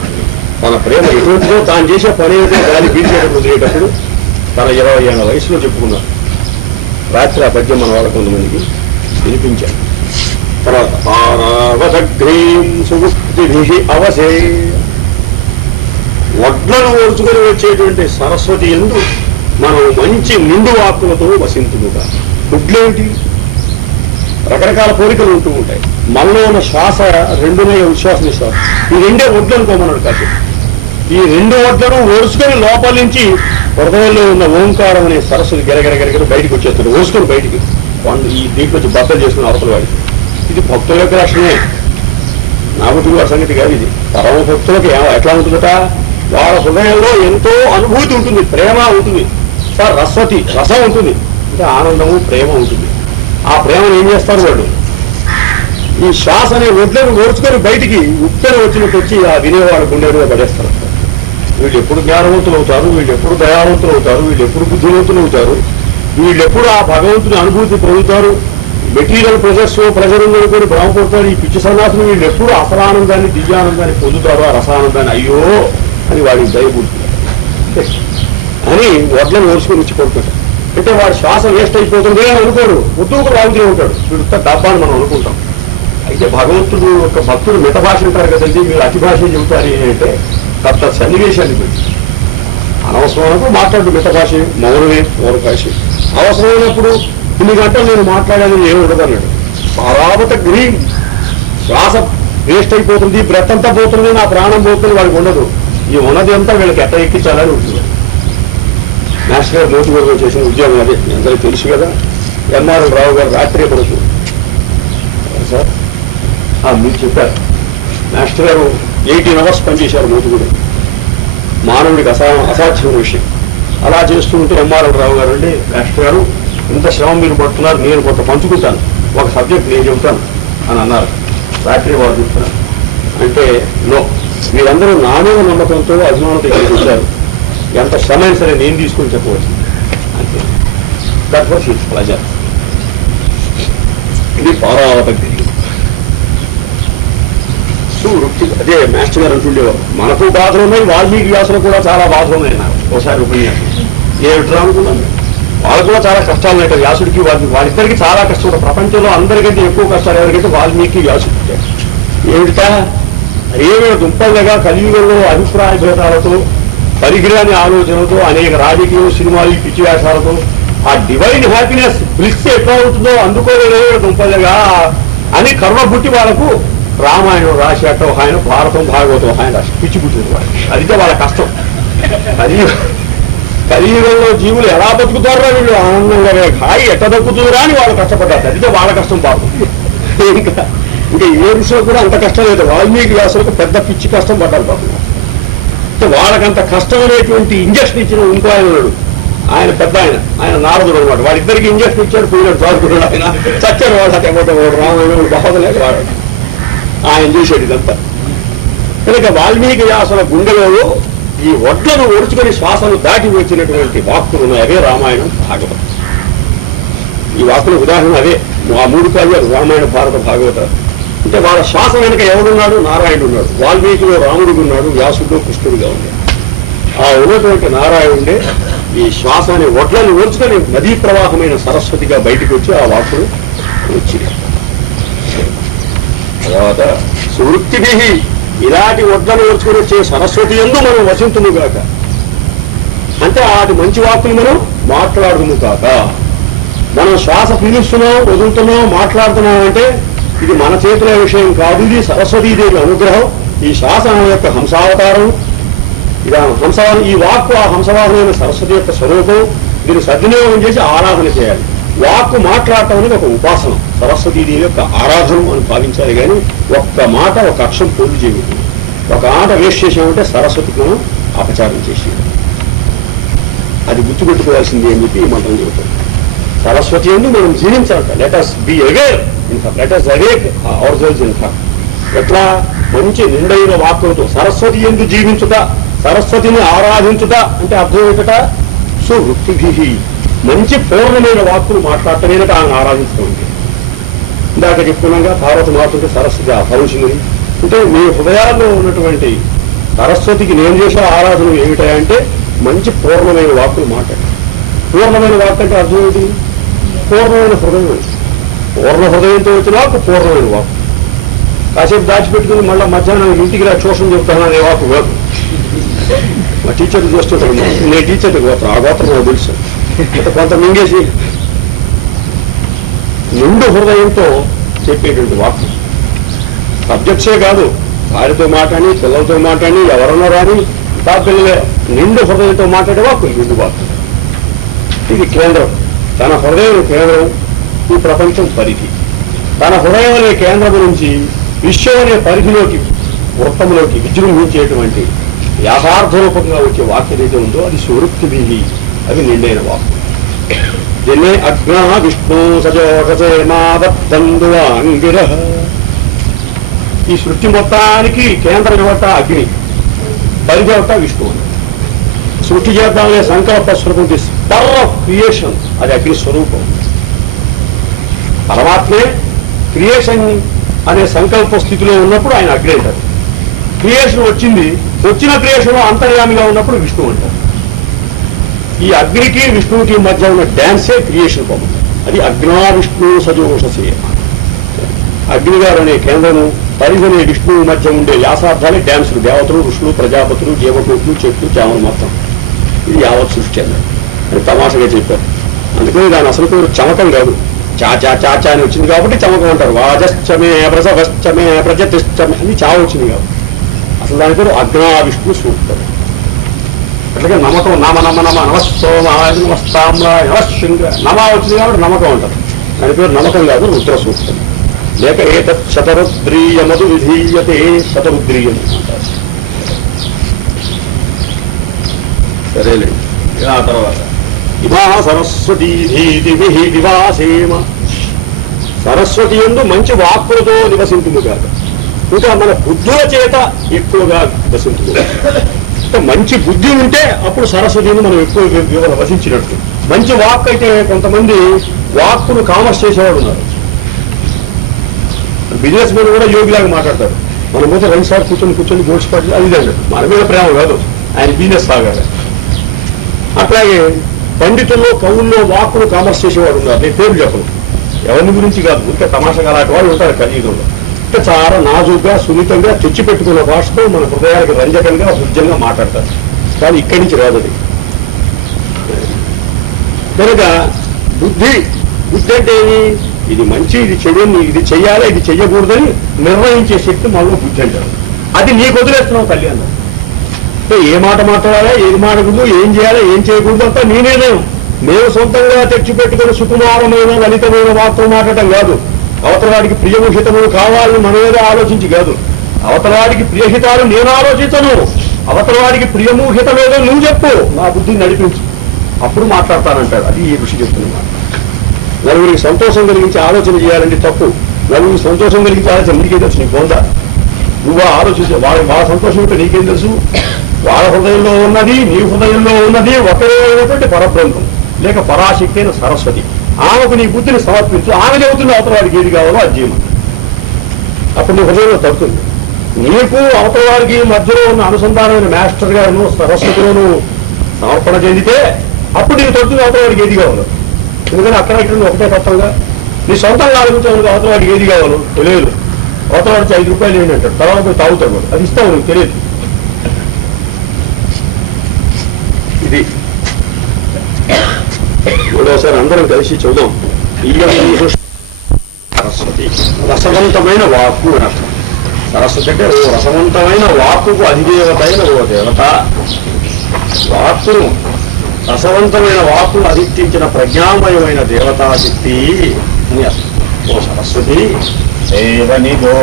తన ప్రేమ ఎటువంటిదో, తాను చేసే పని ఏదో గాలి పీడిచేటప్పుడు వదిలేటప్పుడు తన 20 ఏళ్ల వయసులో చెప్పుకున్నారు. రాత్రి ఆ పద్యం మన వాళ్ళ కొంతమందికి వినిపించారు. తర్వాత ఆరావతగ్రీం సుగుప్తిభి అవసే, వడ్లను ఓర్చుకొని వచ్చేటువంటి సరస్వతి యందు మనం మంచి నిండు వాక్కులతో వసింతులుగా. గుడ్లేంటి? రకరకాల కోరికలు ఉంటూ ఉంటాయి. మనలో ఉన్న శ్వాస రెండునే ఉచ్ఛ్వాస నిశ్వాస. ఈ రెండే వడ్లు అనుకోమన్నాడు కాదు. ఈ 2 వడ్లను ఓర్చుకొని లోపల నుంచి హృదయంలో ఉన్న ఓంకారం అనే సరస్వతి గెరగెరగెరగర బయటకు వచ్చేస్తాడు. ఓర్చుకొని బయటికి ఈ దీంట్లో బద్దలు చేసుకున్న అవతల వాడికి. ఇది భక్తుల యొక్క లక్షణమే, నాగుతుల వారి సంగతి కాదు. ఇది పరమ భక్తులకు ఎట్లా ఉంటుందట? వాళ్ళ హృదయంలో ఎంతో అనుభూతి ఉంటుంది, ప్రేమ ఉంటుంది, రస్వతి రసం ఉంటుంది, ఇంకా ఆనందము ప్రేమ ఉంటుంది. ఆ ప్రేమను ఏం చేస్తారు వాళ్ళు? ఈ శ్వాస అనే వడ్లను ఓర్చుకొని బయటికి ఉప్పెన వచ్చినట్టు వచ్చి ఆ వినేవాడు గుండెలుగా పడేస్తారు. వీళ్ళు ఎప్పుడు జ్ఞానవంతులు అవుతారు, వీళ్ళు ఎప్పుడు దయావంతులు అవుతారు, వీళ్ళు ఎప్పుడు బుద్ధివంతులు అవుతారు, వీళ్ళు ఎప్పుడు ఆ భగవంతుని అనుభూతి పొందుతారు, మెటీరియల్ ప్రెజర్ ఉందని కూడా భ్రమపడతారు. ఈ పిచ్చి సన్నాసులు వీళ్ళు ఎప్పుడు అసలానందాన్ని దివ్యానందాన్ని పొందుతారు, ఆ రసానందాన్ని అయ్యో అని వాడికి దయబుడుతున్నారు అని వడ్లను ఓర్చుకొని వచ్చి పడుతుంటారు. అంటే వాడు శ్వాస వేస్ట్ అయిపోతుంది అని అనుకోడు, ఉద్యోగులు వాగుతూ ఉంటాడు. వీడు డబ్బా అని మనం అనుకుంటాం. అయితే భగవంతుడు ఒక భక్తుడు మితభాష అంటారు కదండి, మీరు అతి భాష చెబుతారు అంటే కొత్త సన్నివేశాన్ని పెట్టి అనవసరమైనప్పుడు మాట్లాడు మితభాష, మౌనమే మౌనభాష. అవసరమైనప్పుడు ఇన్ని గంటలు నేను మాట్లాడాలని ఏమి ఉండదన్నాడు. పరావత గ్రీన్, శ్వాస వేస్ట్ అయిపోతుంది, బ్రెత్ అంతా పోతుంది, నా ప్రాణం పోతుంది వాడికి ఉండదు. ఈ ఉన్నది అంతా వీళ్ళకి ఎట్ట ఎక్కించాలని ఉంటుంది. మాస్టర్ గారు మోటివేట్గా చేసిన ఉద్యోగం అదే, అందరికీ తెలుసు కదా. ఎంఆర్ఎల్ రావు గారు రాత్రి కొడుకు సార్ మీరు చెప్పారు. మాస్టర్ గారు 18 hours పనిచేశారు మోటివేట్. మానవుడికి అసాధ్యమైన విషయం. అలా చేస్తూ ఉంటే ఎంఆర్ఎల్ రావు గారు అండి, మాస్టర్ గారు ఇంత శ్రమ మీరు పడుతున్నారు, నేను కొంత పంచుకుంటాను, ఒక సబ్జెక్ట్ నేను చెబుతాను అని అన్నారు. రాత్రి వారు చెప్తున్నారు. అంటే నో, మీరందరూ నా మీద నమ్మకంతో అభిమానంతో వచ్చారు, ఎంత శ్రమ అయినా సరే నేను తీసుకొని చెప్పవచ్చు అంతే. That was his pleasure. ఇది పారావతగిరి. అదే మాస్టర్ గారు అంటుండేవారు, మనకు బాధలు ఉన్నాయి, వాల్మీకి వ్యాసులు కూడా చాలా బాధలు ఉన్నాయి అన్నారు ఒకసారి ఉపన్యాసం. ఏమిట్రా అనుకున్నాను, వాళ్ళు కూడా చాలా కష్టాలు ఉన్నాయి. వ్యాసుడికి వాళ్ళిద్దరికి చాలా కష్టం. ప్రపంచంలో అందరికంటే ఎక్కువ కష్టాలు ఎవరికైతే వాల్మీకి వ్యాసుడికి. ఏమిటా ఏమైనా దుంపలుగా కలియుగంలో అభిప్రాయ భేదాలతో, పరిగిరాని ఆలోచనలతో, అనేక రాజకీయ సినిమాలు పిచ్చి వేషాలతో ఆ డివైన్ హ్యాపీనెస్ బ్లిస్ ఎట్లా ఉంటుందో అందుకోలేదే దుంపలుగా అని కర్మ పుట్టి వాళ్ళకు రామాయణం రాసేట ఆయన, భారతం భాగవతం ఆయన రాసి పిచ్చి పుట్టింది వాళ్ళు. అదితే వాళ్ళ కష్టం. కలియుగంలో జీవులు ఎలా బతుకుతారో వీళ్ళు ఆనందంగా హాయి ఎట్ట దక్కుతుందిరా అని వాళ్ళు కష్టపడ్డారు. అదితే వాళ్ళ కష్టం పాపం. ఇంకా ఏ విషయంలో కూడా అంత కష్టం లేదు. వాల్మీకి వ్యాసులకు పెద్ద పిచ్చి కష్టం పడ్డారు పాపం. వాళ్ళకంత కష్టం అనేటువంటి ఇంజక్షన్ ఇచ్చిన ఇంకో ఆయన ఉన్నాడు, ఆయన పెద్ద ఆయన నారదుడు అనమాట. వాళ్ళిద్దరికి ఇంజక్షన్ ఇచ్చాడు, పోయినాడు ద్వారకుడు. ఆయన చచ్చాడు. వాళ్ళు రాముడు బాధలేక వాడు ఆయన చేశాడు ఇదంతా. కనుక వాల్మీకి వ్యాసుల గుండెలో ఈ వడ్లను ఓడ్చుకొని శ్వాసను దాటి వచ్చినటువంటి వాక్కులు ఉన్నాయి. అవే రామాయణం భాగవతం. ఈ వాక్కుల ఉదాహరణ అవే ఆ 3 కావ్యాలు, రామాయణ భారత భాగవత. అంటే వాళ్ళ శ్వాస వెనుక ఎవడున్నాడు? నారాయణుడు ఉన్నాడు. వాల్మీకిలో రాముడు ఉన్నాడు, వ్యాసుడు కృష్ణుడిగా ఉన్నాడు. ఆ ఉన్నటువంటి నారాయణుడే ఈ శ్వాస అనే వడ్లను ఓర్చుకొని నదీ ప్రవాహమైన సరస్వతిగా బయటకు వచ్చి ఆ వాక్కులు వచ్చి తర్వాత సువృత్తిభి, ఇలాంటి వడ్లను ఓర్చుకొని వచ్చే సరస్వతి యందు మనం వసింతుము కాక. అంటే ఆటి మంచి వాక్కులు మనం మాట్లాడుతుము కాక. మనం శ్వాస పీలుస్తున్నాం, వదులుతున్నాం, మాట్లాడుతున్నాం అంటే ఇది మన చేతుల విషయం కాదు. ఇది సరస్వతీదేవి అనుగ్రహం. ఈ శ్వాస యొక్క హంసావతారం. ఇలా ఈ వాక్కు ఆ హంసవాహనమైన సరస్వతి యొక్క స్వరూపం. దీన్ని సద్వినియోగం చేసి ఆరాధన చేయాలి. వాక్కు మాట్లాడటం అనేది ఒక ఉపాసన, సరస్వతీదేవి యొక్క ఆరాధన అని భావించాలి. కానీ ఒక్క మాట ఒక అక్షరం పూర్తి చేయకూడదు. ఒక ఆట వేస్ట్ చేసామంటే సరస్వతికి మనం అపచారం చేసేది. అది గుర్తుపెట్టుకోవాల్సింది అని చెప్పి ఈ మంత్రం చెబుతాం. సరస్వతి యందు మనం జీవించాలంట. Let us be aware in her, let us awake ourselves in her. ఎట్లా? మంచి నిండైన వాక్కులతో సరస్వతి యందు జీవించుట, సరస్వతిని ఆరాధించుట అంటే అర్థం ఏంటట? సువృత్తిభి, మంచి పూర్ణమైన వాక్కులు మాట్లాడటమేనట ఆయన ఆరాధించడం. ఇందాక చెప్పుకున్నాగా పార్వతి మాతృకి సరస్వతి భవిష్యని అంటే మీ హృదయాల్లో ఉన్నటువంటి సరస్వతికి నేను చేసే ఆరాధన ఏమిటాయంటే మంచి పూర్ణమైన వాక్కులు మాట్లాడు. పూర్ణమైన వాక్కు అంటే అర్థం ఏంటి? పూర్ణమైన హృదయం. పూర్ణ హృదయంతో వచ్చిన వాక్కు పూర్ణమైన వాక్కు. కాసేపు దాచిపెట్టుకుని మళ్ళీ మధ్యాహ్నం ఇంటికి రా ట్యూషన్ చెప్తాను అనే వాక్కు కాదు. మా టీచర్ చూస్తుంటాను, నేను టీచర్కి గోత్రం, ఆ గోత్రం నాకు తెలుసు. కొంత మింగేసి నిండు హృదయంతో చెప్పేటువంటి వాక్కు. సబ్జెక్ట్సే కాదు, వారితో మాట్లాడి, పిల్లలతో మాట్లాడి, ఎవరన్నా రాని ఆ పిల్లలే నిండు హృదయంతో మాట్లాడే వాక్కు నిండు వాక్కు. ఇది కేంద్రం. తన హృదయం కేంద్రం, ఈ ప్రపంచం పరిధి. తన హృదయం అనే కేంద్రం నుంచి విశ్వం అనే పరిధిలోకి, వృత్తంలోకి విజృంభించేటువంటి యాథార్థ రూపంగా వచ్చే వాక్యం ఏదైతే ఉందో అది సువృత్తిభి, అవి నిండైన వాక్కు. జనే అగ్నా విష్ణు సజోషసే మాదత్తందువాంగిర. ఈ సృష్టి మొత్తానికి కేంద్రం ఏవట అగ్ని, పరిధి ఏవట విష్ణువు. సృష్టి చేద్దామనే సంకల్ప స్వరూపం, స్పర్ ఆఫ్ క్రియేషన్, అది అగ్ని స్వరూపం. పరమాత్మే క్రియేషన్ అనే సంకల్ప స్థితిలో ఉన్నప్పుడు ఆయన అగ్ని అంటారు. క్రియేషన్ వచ్చింది, వచ్చిన క్రియేషన్లో అంతర్యామిగా ఉన్నప్పుడు విష్ణువు అంటారు. ఈ అగ్నికి విష్ణువుకి మధ్య ఉన్న డ్యాన్సే క్రియేషన్ బొమ్మ. అది అగ్నా విష్ణు సజోషసే. అగ్నిగారు అనే కేంద్రము, పరిధి అనే విష్ణువు మధ్య ఉండే వ్యాసార్థాలే డ్యాన్సులు. దేవతలు, ఋషులు, ప్రజాపతులు, జీవకోట్లు, చెట్లు, చేమలు మొత్తం. ఇది యావత్ సృష్టి అన్నారు అని తమాషగా చెప్పారు. అందుకని దాని అసలు పేరు చమకం కాదు, చాచా చాచా అని వచ్చింది కాబట్టి చమకం అంటారు. వాజశ్చమే ప్రసవశ్చమే ప్రజతిష్టమే అని చా వచ్చింది కాదు. అసలు దాని పేరు అగ్నా విష్ణు సూక్తం. అట్లాగే నమ్మకం, నమ నమ నమ నమస్తోమాయ నమస్తామ్రాయ నమశృంగ, నమ వచ్చింది కాబట్టి నమ్మకం అంటారు. దాని పేరు నమ్మకం కాదు, రుద్ర సూక్తం. లేక ఏతత్ శతరుద్రీయమదు విధీయతే శతరుద్రీయం అంటారు. సరేలేండి. ఆ తర్వాత ఇమా సరస్వతీ భీతి నివాసేమ. సరస్వతి యందు మంచి వాక్కులతో నివసింపుము కాదు, ఇంకా మన బుద్ధుల చేత ఎక్కువగా వసించుము. మంచి బుద్ధి ఉంటే అప్పుడు సరస్వతిని మనం ఎక్కువ వసించినట్టు. మంచి వాక్ అయితే కొంతమంది వాక్కును కామర్స్ చేసేవాడు ఉన్నారు. బిజినెస్ మెన్ కూడా యోగిలాగా మాట్లాడతారు. మన పోతే రెండు సార్లు కూర్చొని గోడ్చిపట్టి అది అండి, మన మీద ప్రేమ కాదు, ఆయన బిజినెస్ సాగాలి. అట్లాగే పండితుల్లో, కవుల్లో వాక్కును కామర్స్ చేసేవాడు ఉన్నారు. నేను పేరు చెప్పను, ఎవరిని గురించి కాదు, ఇంకా తమాషగా అలాంటి వాళ్ళు ఉంటారు కలియుగంలో. అంటే చాలా నాజుగా, సున్నితంగా తెచ్చిపెట్టుకున్న భాషతో మన హృదయానికి రంజకంగా, హృద్యంగా మాట్లాడతారు. కానీ ఇక్కడి నుంచి రాదు అది. కనుక బుద్ధి అంటే ఇది మంచి, ఇది చెడు, ఇది చెయ్యాలి, ఇది చెయ్యకూడదని నిర్ణయించే శక్తి మనలో బుద్ధి అంటారు. అది నీకు వదిలేస్తున్నావు తల్లి అన్నారు. ఏ మాట మాట్లాడాలా, ఏది మాడకూడదు, ఏం చేయాలా, ఏం చేయకూడదు అంతా నేను సొంతంగా తెచ్చిపెట్టుకుని సుకుమారమైన, లలితమైన మాత్రం మాట్లాడటం కాదు. అవతలవాడికి ప్రియముహితములు కావాలని మన ఏదో ఆలోచించి కాదు. అవతలవాడికి ప్రియహితాలు నేను ఆలోచించను, అవతలవాడికి ప్రియముహితమేదో నువ్వు చెప్పు, నా బుద్ధిని నడిపించు, అప్పుడు మాట్లాడతానంటాడు. అది ఈ ఋషి చెప్తున్నమాట. నలుగురికి సంతోషం కలిగించి ఆలోచన చేయాలంటే తప్పు. నలుగురికి సంతోషం కలిగించి ఆలోచన నీకేం తెలుసు? నీకు ఉందా? నువ్వు ఆలోచించే వాళ్ళ సంతోషం ఉంటే నీకేం తెలుసు? వాళ్ళ హృదయంలో ఉన్నది, నీ హృదయంలో ఉన్నది ఒకే పరబ్రహ్మం లేక పరాశక్తి అయిన సరస్వతి. ఆమెకు నీ బుద్ధిని సమర్పించు. ఆమె చెబుతున్న అవతల వాడికి ఏది కావాలో అది చేయమని. అప్పుడు నీ హృదయంలో తడుతుంది. నీకు అవతల వారికి మధ్యలో ఉన్న అనుసంధానమైన మాస్టర్ గారును, సరస్వతిలోను సమర్పణ చెందితే అప్పుడు నీకు తడుతుంది అవతల వాడికి ఏది కావాలో. ఎందుకంటే అక్కడ ఇక్కడ ఒకటే తత్వంగా నీ సొంతంగా ఆలోచించాలి. అవతల వాడికి ఏది కావాలో తెలియదు. అవతల వాడికి 5 రూపాయలు ఏంటి అంటాడు, తర్వాత పోయి తాగుతాడు, అది ఇస్తావు నీకు తెలియదు. ఇది మూడోసారి అందరం కలిసి చూద్దాం. సరస్వతి రసవంతమైన వాక్కు అని అర్థం. సరస్వతి అంటే ఓ రసవంతమైన వాక్కుకు అధిదేవత అయిన ఓ దేవత. వాక్కును, రసవంతమైన వాక్కును అధిష్ఠించిన ప్రజ్ఞామయమైన దేవతాశక్తి అని అర్థం. ఓ సరస్వతి దేవనిదో.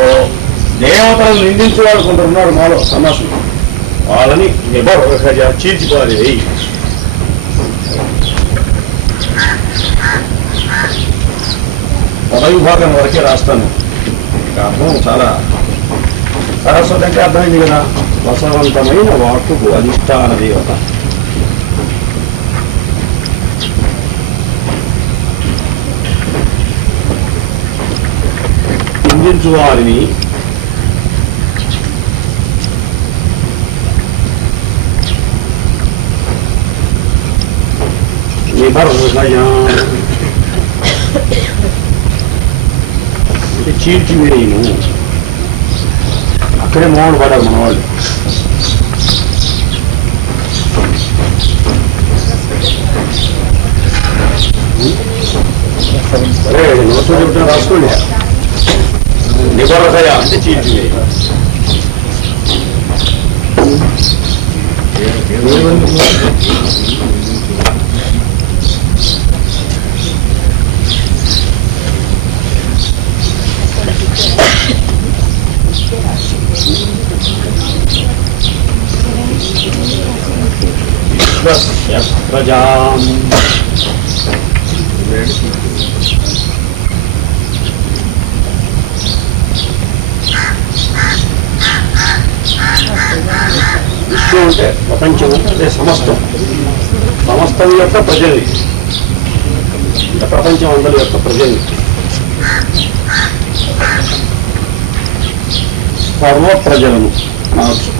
దేవతలను నిందించేవాడు కొందరున్నారు మాలో సమాసం. వాళ్ళని చీల్చిపోవాలి. పదవిభాగం వరకే రాస్తాను. అర్థం చాలా సరస్వతి అంటే అర్థమైంది కదా, రసవంతమైన వాక్కుకు అధిష్టాన దేవత. నిందించు వారిని అంటే చీల్చివేయను. అక్కడే మౌన పడారు మన వాళ్ళు. సరే నోట్స్ చెప్తున్నా రాసుకోండి. నిబరసయ అంటే చీల్చివేయ. ప్రజాం విశ్వం అంటే ప్రపంచం అంటే సమస్తం, సమస్తం యొక్క ప్రజల్ని, ప్రపంచం అందరి యొక్క ప్రజల్ని, సర్వ ప్రజలను అనవచ్చు.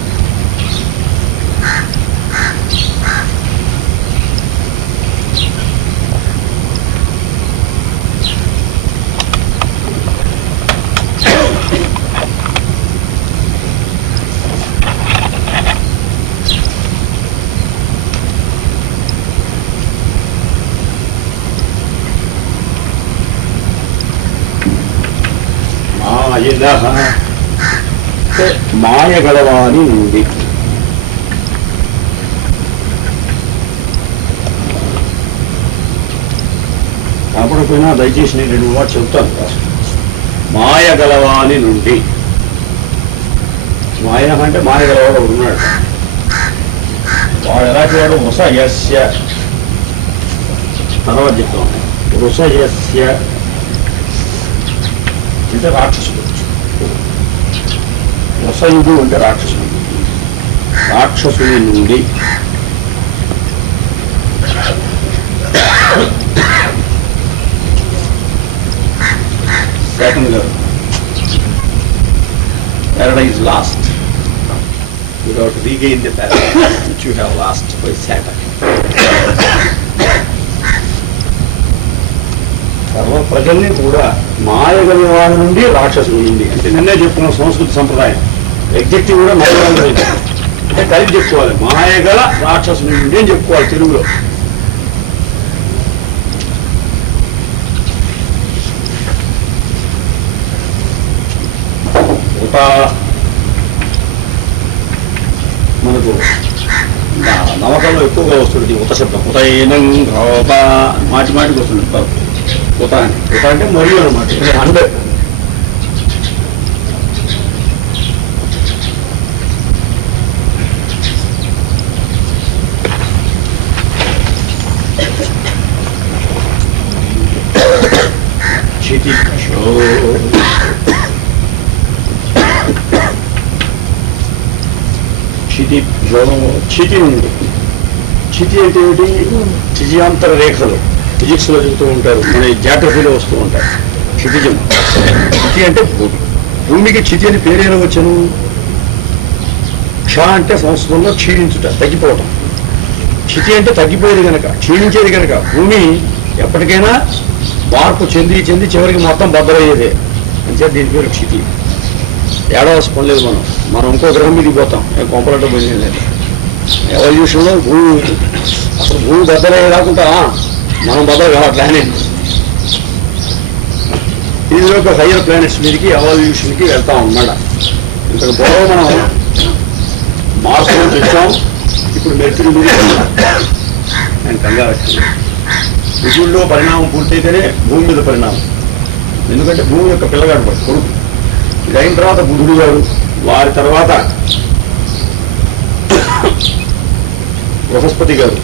మాయ గలవాని నుండి. కాకపోయినా దయచేసి నేను 2 మాట చెప్తాను. మాయ గలవాని నుండి. మాయ అంటే మాయ గలవాడు ఉన్నాడు. వాడు ఎలాంటి వాడు? వసయస్య. తర్వాత చెప్తాం. వసయస్య అంటే రాక్షసుడు. వసయుడు అంటే రాక్షసుడు. రాక్షసుని నుండి. Second గారు, paradise lost. You have to regain the paradise which you have lost by Saturn. సర్వ ప్రజల్ని కూడా మాయగల వారి నుండి రాక్షసుల నుండి అంటే నిన్నే చెప్పుకున్న సంస్కృతి సంప్రదాయం. ఎగ్జెక్టివ్ కూడా మాయగల అంటే కలిపి చెప్పుకోవాలి. మాయగల రాక్షసుల నుండి అని చెప్పుకోవాలి తెలుగులో. మనకు నమ్మకంలో ఎక్కువగా వస్తుంది ఉత శబ్దం. ఉతైనం ఘోప మాటి మాటికి వస్తుంది ఉత అని. ఉత అంటే మరియు అనమాట. 100 క్షితి నుండి. క్షితి అంటే ఏమిటి? క్షితియాంతర రేఖలు ఫిజిక్స్ లో చెబుతూ ఉంటారు, మన జాగ్రఫీలో వస్తూ ఉంటారు. క్షితిజం. క్షితి అంటే భూమి. భూమికి క్షితి అని పేరేలా వచ్చాను? క్ష అంటే సంస్కృతంలో క్షీణించుట, తగ్గిపోవటం. క్షితి అంటే తగ్గిపోయేది కనుక, క్షీణించేది కనుక భూమి ఎప్పటికైనా మార్పు చెంది చెంది చివరికి మొత్తం బద్దలయ్యేదే. అంటే దీని పేరు క్షితి. ఏడవలసి పనిలేదు. మనం ఇంకో గ్రహం మీదకి పోతాం, కొంపలంటే పోయింది లేదు. ఎవల్యూషన్లో భూమి అసలు భూమి బద్దలయ్యే కాకుండా మనం బద్దలు కావాలి. ప్లానెట్ దీనిలో ఒక హైయర్ ప్లానెట్స్ మీదకి ఎవల్యూషన్కి వెళ్తాం అన్నమాట. ఇంతకు పూర్వం మనం మార్స్ నుంచి వచ్చాం, ఇప్పుడు మెర్క్యూరీ మీద నేను కంగారు వచ్చింది. విజుల్లో పరిణామం పూర్తయితేనే భూమి మీద పరిణామం. ఎందుకంటే భూమి యొక్క పిల్లగాడు కొడుకు. ఇది అయిన తర్వాత బుధుడు గారు, వారి తర్వాత బృహస్పతి గారు,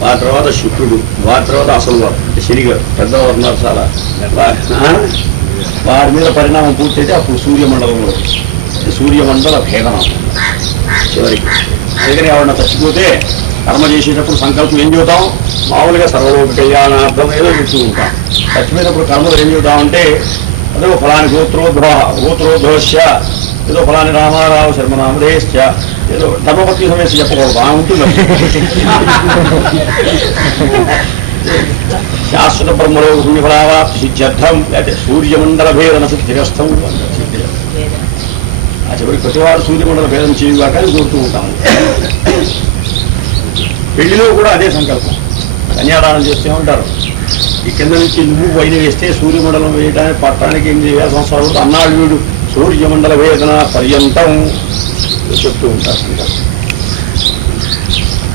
వారి తర్వాత శుక్రుడు, వారి తర్వాత అసలు వారు శనిగారు పెద్దవారు ఉన్నారు చాలా, వారి మీద పరిణామం పూర్తయితే అప్పుడు సూర్యమండలంలో సూర్యమండల భేదనం చివరికి. అందుకని ఎవరన్నా చచ్చిపోతే కర్మ చేసేటప్పుడు సంకల్పం ఏం చెబుతాం, మామూలుగా సర్వలోక కళ్యాణార్థం ఏదో చెప్తూ ఉంటాం. చచ్చిపోయినప్పుడు కర్మలు ఏం చెబుతామంటే అదే ఫలాని గోత్రోద్భవశ్య, ఏదో ఫలాని రామారావు శర్మనామధేశ్చ, ఏదో ధర్మపత్ని సమేసి చెప్పకూడదు, బాగుంటుంది. శాశ్వత బ్రహ్మలోక పుణ్యఫలావాప్తి సిద్ధ్యర్థం, లేకపోతే సూర్యమండల భేదన సిద్ధిరస్థం. ఆ చివరికి ప్రతివారు సూర్యమండల భేదం చేయుగా కానీ కోరుతూ ఉంటాము. పెళ్లిలో కూడా అదే సంకల్పం. కన్యాదానం చేస్తూ ఉంటారు, ఈ కింద నుంచి నువ్వు వైన వేస్తే సూర్యమండలం వేయడానికి పట్టడానికి 8,000 సంవత్సరాలు అన్నాడు వీడు, సూర్యమండల వేదన పర్యంతం చెప్తూ ఉంటారు సంకల్పం.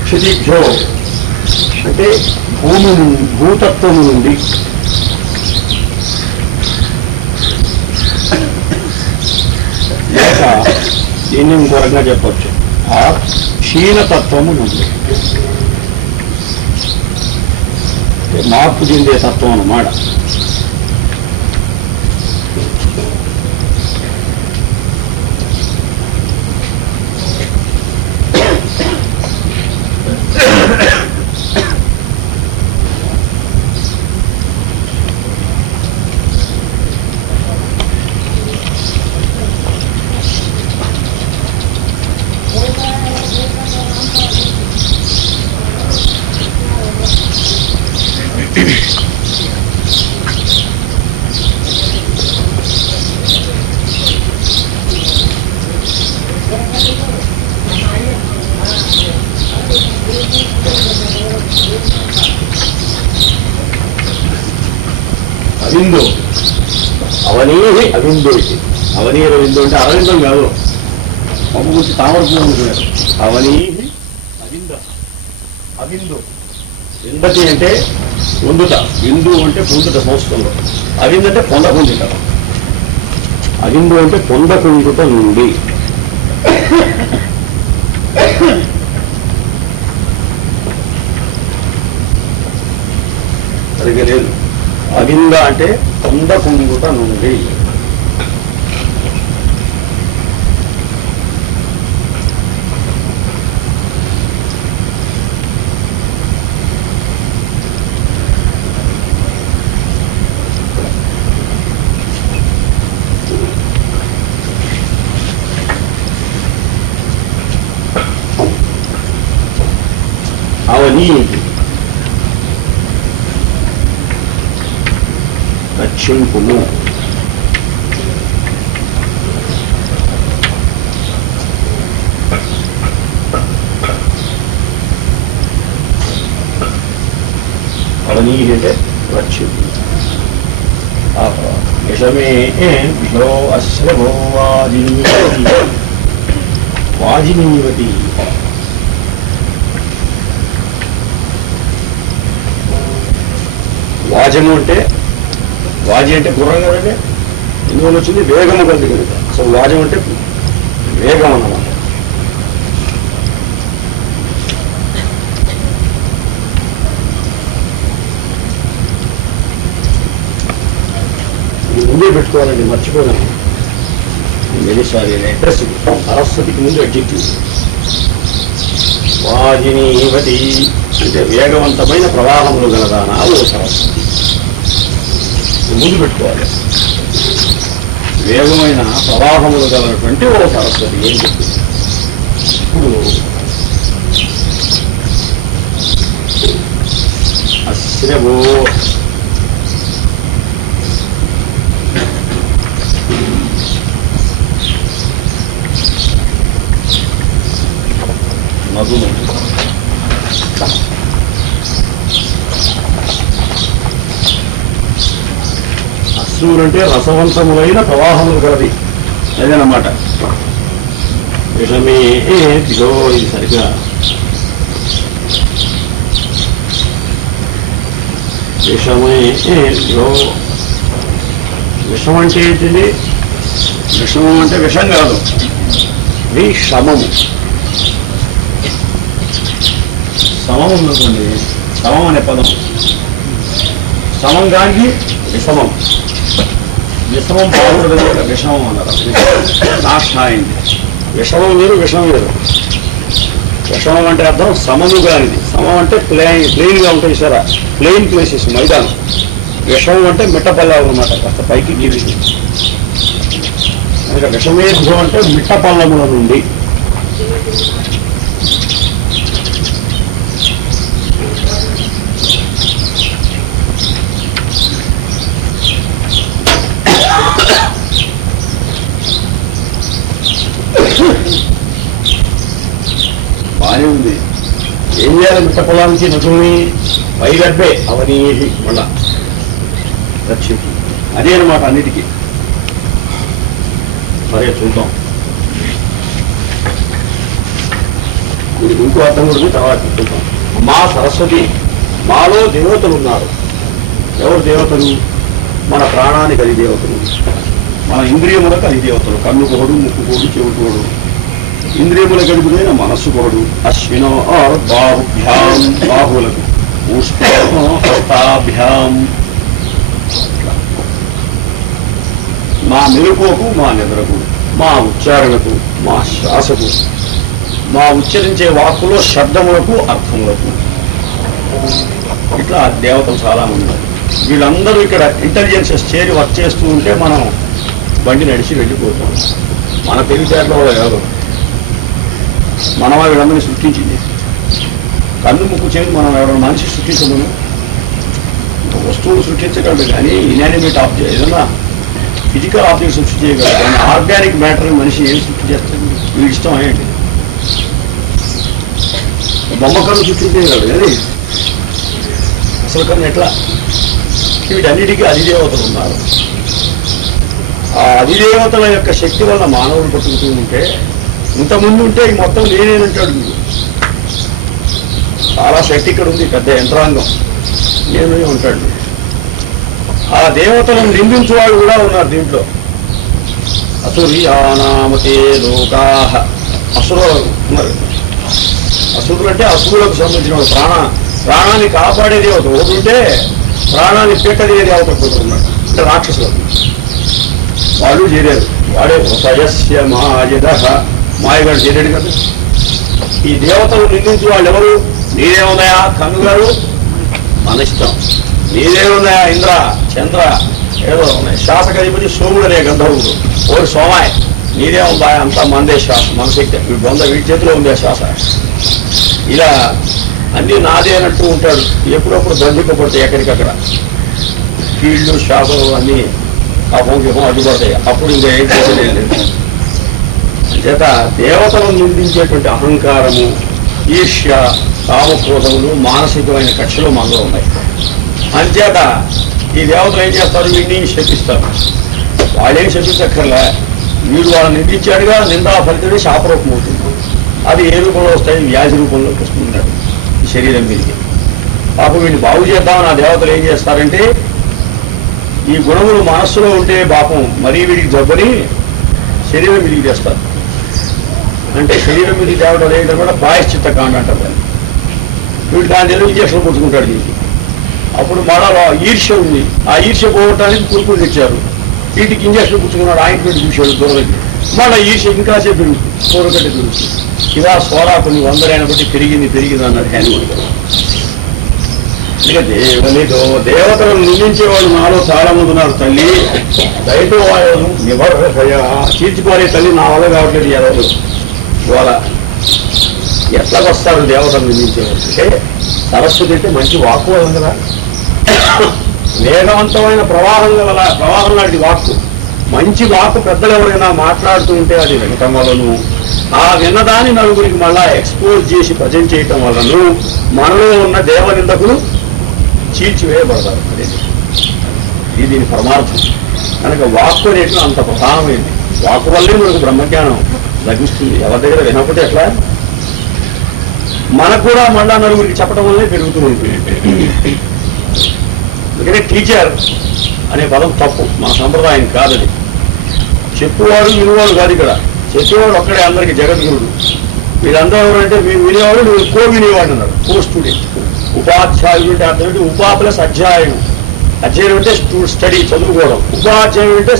క్షితిభ్యో అంటే భూమి భూతత్వం నుండి, లేక దీన్ని ఇంకో రకంగా చెప్పచ్చు, ఆ క్షీణతత్వము నుండి, మార్పు చెందే తత్వం అన్నమాట. అవిందో అవనీహి అవిందో, ఇది అవనీర విందో అంటే అరవిందం కాదు, మమ్మ గురించి తామరపు అనుకున్నారు. అవనీహి అవింద, అవిందో విందతి అంటే పొందుట, విందు అంటే పొందుట సంస్కృతంలో, అవింద అంటే పొందకుండుట. అవిందో అంటే పొందకుండుట నుండి. సరిగ్గా లేదు. అవింద అంటే పొందకుండుట నుండి. అవని రక్షింపుము. అవని అంటే రక్షింపు. యశమే విషో అశ్రవో వాజినీవతి, వాజినీవతి వాజము అంటే, వాజి అంటే గుర్రం కదండి, ఎందువల్ల వచ్చింది వేగము కలిగి కనుక. అసలు వాజం అంటే వేగం అన్నమాట. ఇది ముందే పెట్టుకోవాలండి, మర్చిపోయాను. వెలిసారి అడ్రస్ ఇది, సరస్వతికి ముందు అడ్జెక్టివ్. వాజినీవతి అంటే వేగవంతమైన ప్రవాహములు గలదానా ఓ సరస్వతి, ముందు పెట్టుకోవాలి. వేగమైన ప్రవాహములు గలటువంటి ఓ సరస్వతి ఏం చెప్తుంది. ఇప్పుడు అశ్రవో నదులు, అశ్రువులు అంటే రసవంతములైన ప్రవాహములు కలది, అదేనమాట. విషమే దిగో, ఇది సరిగ్గా విషమే దిగో. విషం అంటే ఏంటిది? విషమం అంటే విషం కాదు, విషమము. సమం ఉందనుకోండి, సమం అనే పదం సమం కానీ విషమం. విషమం బాగుండదు, విషమం అన్నారు. నాశనం అయింది. విషమం వేరు, విషమం వేరు. విషమం అంటే అర్థం సమము కానిది. సమం అంటే ప్లెయిన్గా ఉంటాయి సార్, ప్లెయిన్ ప్లేసెస్, మైదానం. విషమం అంటే మిట్టపల్లాలు అన్నమాట, కాస్త పైకి గీవి. కనుక విషమేధ్యం అంటే మిట్టపల్లముల నుండి. బాగానే ఉంది. ఏం చేయాలి? మిట్ట పొలాల నుంచి నదుల్ని పైగడ్డే అవనీహి మళ్ళా రక్షించి. అదే అనమాట అన్నిటికీ. సరే చూద్దాం. ఇది ఇంకో అర్థం కూడా తర్వాత చూద్దాం. మా సరస్వతి, మాలో దేవతలు ఉన్నారు. ఎవరు దేవతలు? మన ప్రాణానికి అది దేవతలు, మన ఇంద్రియములకు అది దేవతలు. కన్ను కోడు, ముక్కు కోడు, చెవు కోడు. ఇంద్రియముల గడుపుదైన మనస్సు కోడు. అశ్వినో బాహుభ్యాం, బాహువులకు. పుష్పో హస్తాభ్యాం. మా మెలుకువకు, మా నిద్రకు, మా ఉచ్చారణకు, మా శ్వాసకు, మా ఉచ్చరించే వాక్కులో శబ్దములకు, అర్థములకు. ఇట్లా దేవతలు చాలామంది ఉన్నారు. వీళ్ళందరూ ఇక్కడ ఇంటెలిజెన్సెస్ చేరి వర్క్ చేస్తూ ఉంటే మనం బండి నడిచి వెళ్ళిపోతాం. మన తెలివితేటలో కూడా కాదు, మనమా వీళ్ళందరినీ సృష్టించింది. కన్ను ముక్కు చేసి మనం ఎవరైనా మనిషి సృష్టించము. వస్తువులు సృష్టించగలదు కానీ ఇనానిమేట్ ఆబ్జెక్ట్, ఏదన్నా ఫిజికల్ ఆబ్జెక్ట్ సృష్టి చేయగలదు కానీ ఆర్గానిక్ మ్యాటర్ మనిషి ఏం సృష్టి చేస్తుంది? వీళ్ళకి ఇష్టం ఏంటి? బొమ్మ కన్ను సృష్టించగలదు కానీ అసలు కన్ను ఎట్లా? వీటన్నిటికీ అధిదేవతలు ఉన్నారు. ఆ అధిదేవతల యొక్క శక్తి వల్ల మానవులు బతుకుతూ ఉంటే, ఇంతకుముందు ఉంటే ఈ మొత్తం నేనేనంటాడు. మీరు చాలా శక్తి ఇక్కడ ఉంది, పెద్ద యంత్రాంగం. నేను ఉంటాడు. ఆ దేవతలను నిందించే వాళ్ళు కూడా ఉన్నారు దీంట్లో. అసుర్యానామతే లోకాః. అసురులు ఉన్నారు. అసురులు అంటే అసురులకు సంబంధించిన ప్రాణాన్ని కాపాడే దేవత ఒకటి ఉంటే, ప్రాణాన్ని పెట్టదే దేవత ఒకటి ఉన్నాడు. అంటే రాక్షసులు వాళ్ళు చేరారు. వాడే ఉపయస్య మాయద, మాయగాడు చేరాడు కదా. ఈ దేవతలు నిందించి వాళ్ళు ఎవరు? నీదేముందయా కన్ను గారు, మన ఇష్టం. నీదేముందయా ఇంద్ర, చంద్ర, ఏదో ఉన్నాయి. శ్వాసకధిపతి సోముడు అనే గంధర్వుడు. ఓరి సోమాయ్, నీదే ఉందా? అంతా మందే శ్వాస, మన శక్తి. వీడి చేతిలో ఉంది ఆ శ్వాస. ఇలా అన్నీ నాదే అన్నట్టు ఉంటాడు. ఎప్పుడప్పుడు బంధింపబడతాయి ఎక్కడికక్కడ. కీళ్ళు, శ్వాసలు అన్నీ కఫం గిఫం అడ్డుపడతాయి. అప్పుడు ఇంకా ఏం చేసేది చేత దేవతలను నిందించేటువంటి అహంకారము, ఈర్ష్య, కామక్రోధములు, మానసికమైన కక్షలు మనలో ఉన్నాయి. అంచేత ఈ దేవతలు ఏం చేస్తారు? వీడిని శపిస్తారు. వాళ్ళేం శపించక్కర్లే. వీడు వాళ్ళని నిందించాడుగా, నిందా ఫలితమే శాపరూపం అవుతుంది. అది ఏ రూపంలో వస్తాయి? వ్యాధి రూపంలోకి వస్తున్నాడు ఈ శరీరం మీదకి. పాపం వీడిని బాగు చేద్దామని ఆ దేవతలు ఏం చేస్తారంటే, ఈ గుణములు మనస్సులో ఉంటే పాపం మరీ వీడికి జబ్బని శరీరం మీదకి చేస్తారు. అంటే శరీరం మీదకి తేవడం ఏంటంటే కూడా ప్రాయశ్చిత్త కాండ అంటారు. వీడు దాని తెలివి ఇంజక్షన్ పుచ్చుకుంటాడు దీనికి. అప్పుడు మళ్ళా ఈర్ష్య ఉంది. ఆ ఈర్ష్య పోవటానికి కురుకులు తెచ్చారు. వీటికి ఇంజక్షన్ పుచ్చుకున్నాడు. ఆయింట్మెంట్ చూశాడు దూరకి. మళ్ళీ ఈర్ష్య ఇంకాసేపు పెరుగుతుంది, కూరగడ్డ పెరుగుతుంది. ఇలా సోరా కొన్ని వందలైన బట్టి పెరిగింది అన్నాడు హ్యానిమల్ గారు. దేవునితో దేవతలను నిందించేవాళ్ళు నాలో చాలా మంది ఉన్నారు. తల్లి దయతో వాయువును నిబర్హయ, చీల్చుకోలే తల్లి, నా వల్ల కావట్లేదు ఎవరు వాళ్ళ. ఎట్లా వస్తారు దేవతలు నిందించేవాళ్ళు అంటే? సరస్వతి అంటే మంచి వాక్కు కదా, వేగవంతమైన ప్రవాహం లాంటి వాక్కు. మంచి వాక్కు పెద్దలు ఎవరైనా మాట్లాడుతూ ఉంటే అది వినటం వలను, ఆ విన్నదాన్ని నలుగురికి మళ్ళా ఎక్స్పోజ్ చేసి ప్రజెంట్ చేయటం వలను మనలో ఉన్న దేవనిందకులు చీల్చివేయబడతారు. అదే ఇది దీని పరమార్థం. కనుక వాక్కు అనేట్లు అంత ప్రధానమైంది. వాక్కు వల్లే మనకు బ్రహ్మజ్ఞానం లభిస్తుంది. ఎవరి దగ్గర వినకపోతే ఎట్లా? మనకు కూడా మళ్ళా నలుగురికి చెప్పడం వల్లే పెరుగుతూ ఉంటుంది. అందుకనే టీచర్ అనే పదం తప్పు, మన సంప్రదాయం కాదని. చెప్పువాడు వినేవాడు కాదు. ఇక్కడ చెప్పేవాడు ఒక్కడే అందరికీ జగద్గురుడు. వీళ్ళందరూ ఎవరంటే మీరు వినేవాడు, నువ్వు వినేవాడు అన్నాడు. కో స్టూడెంట్. ఉపాధ్యాయుడు అంటే అర్థం ఏంటి? ఉపా ప్లస్ అధ్యాయం. అధ్యయనం అంటే స్టడీ చదువుకోవడం, ఉపాధ్యాయుడు అంటే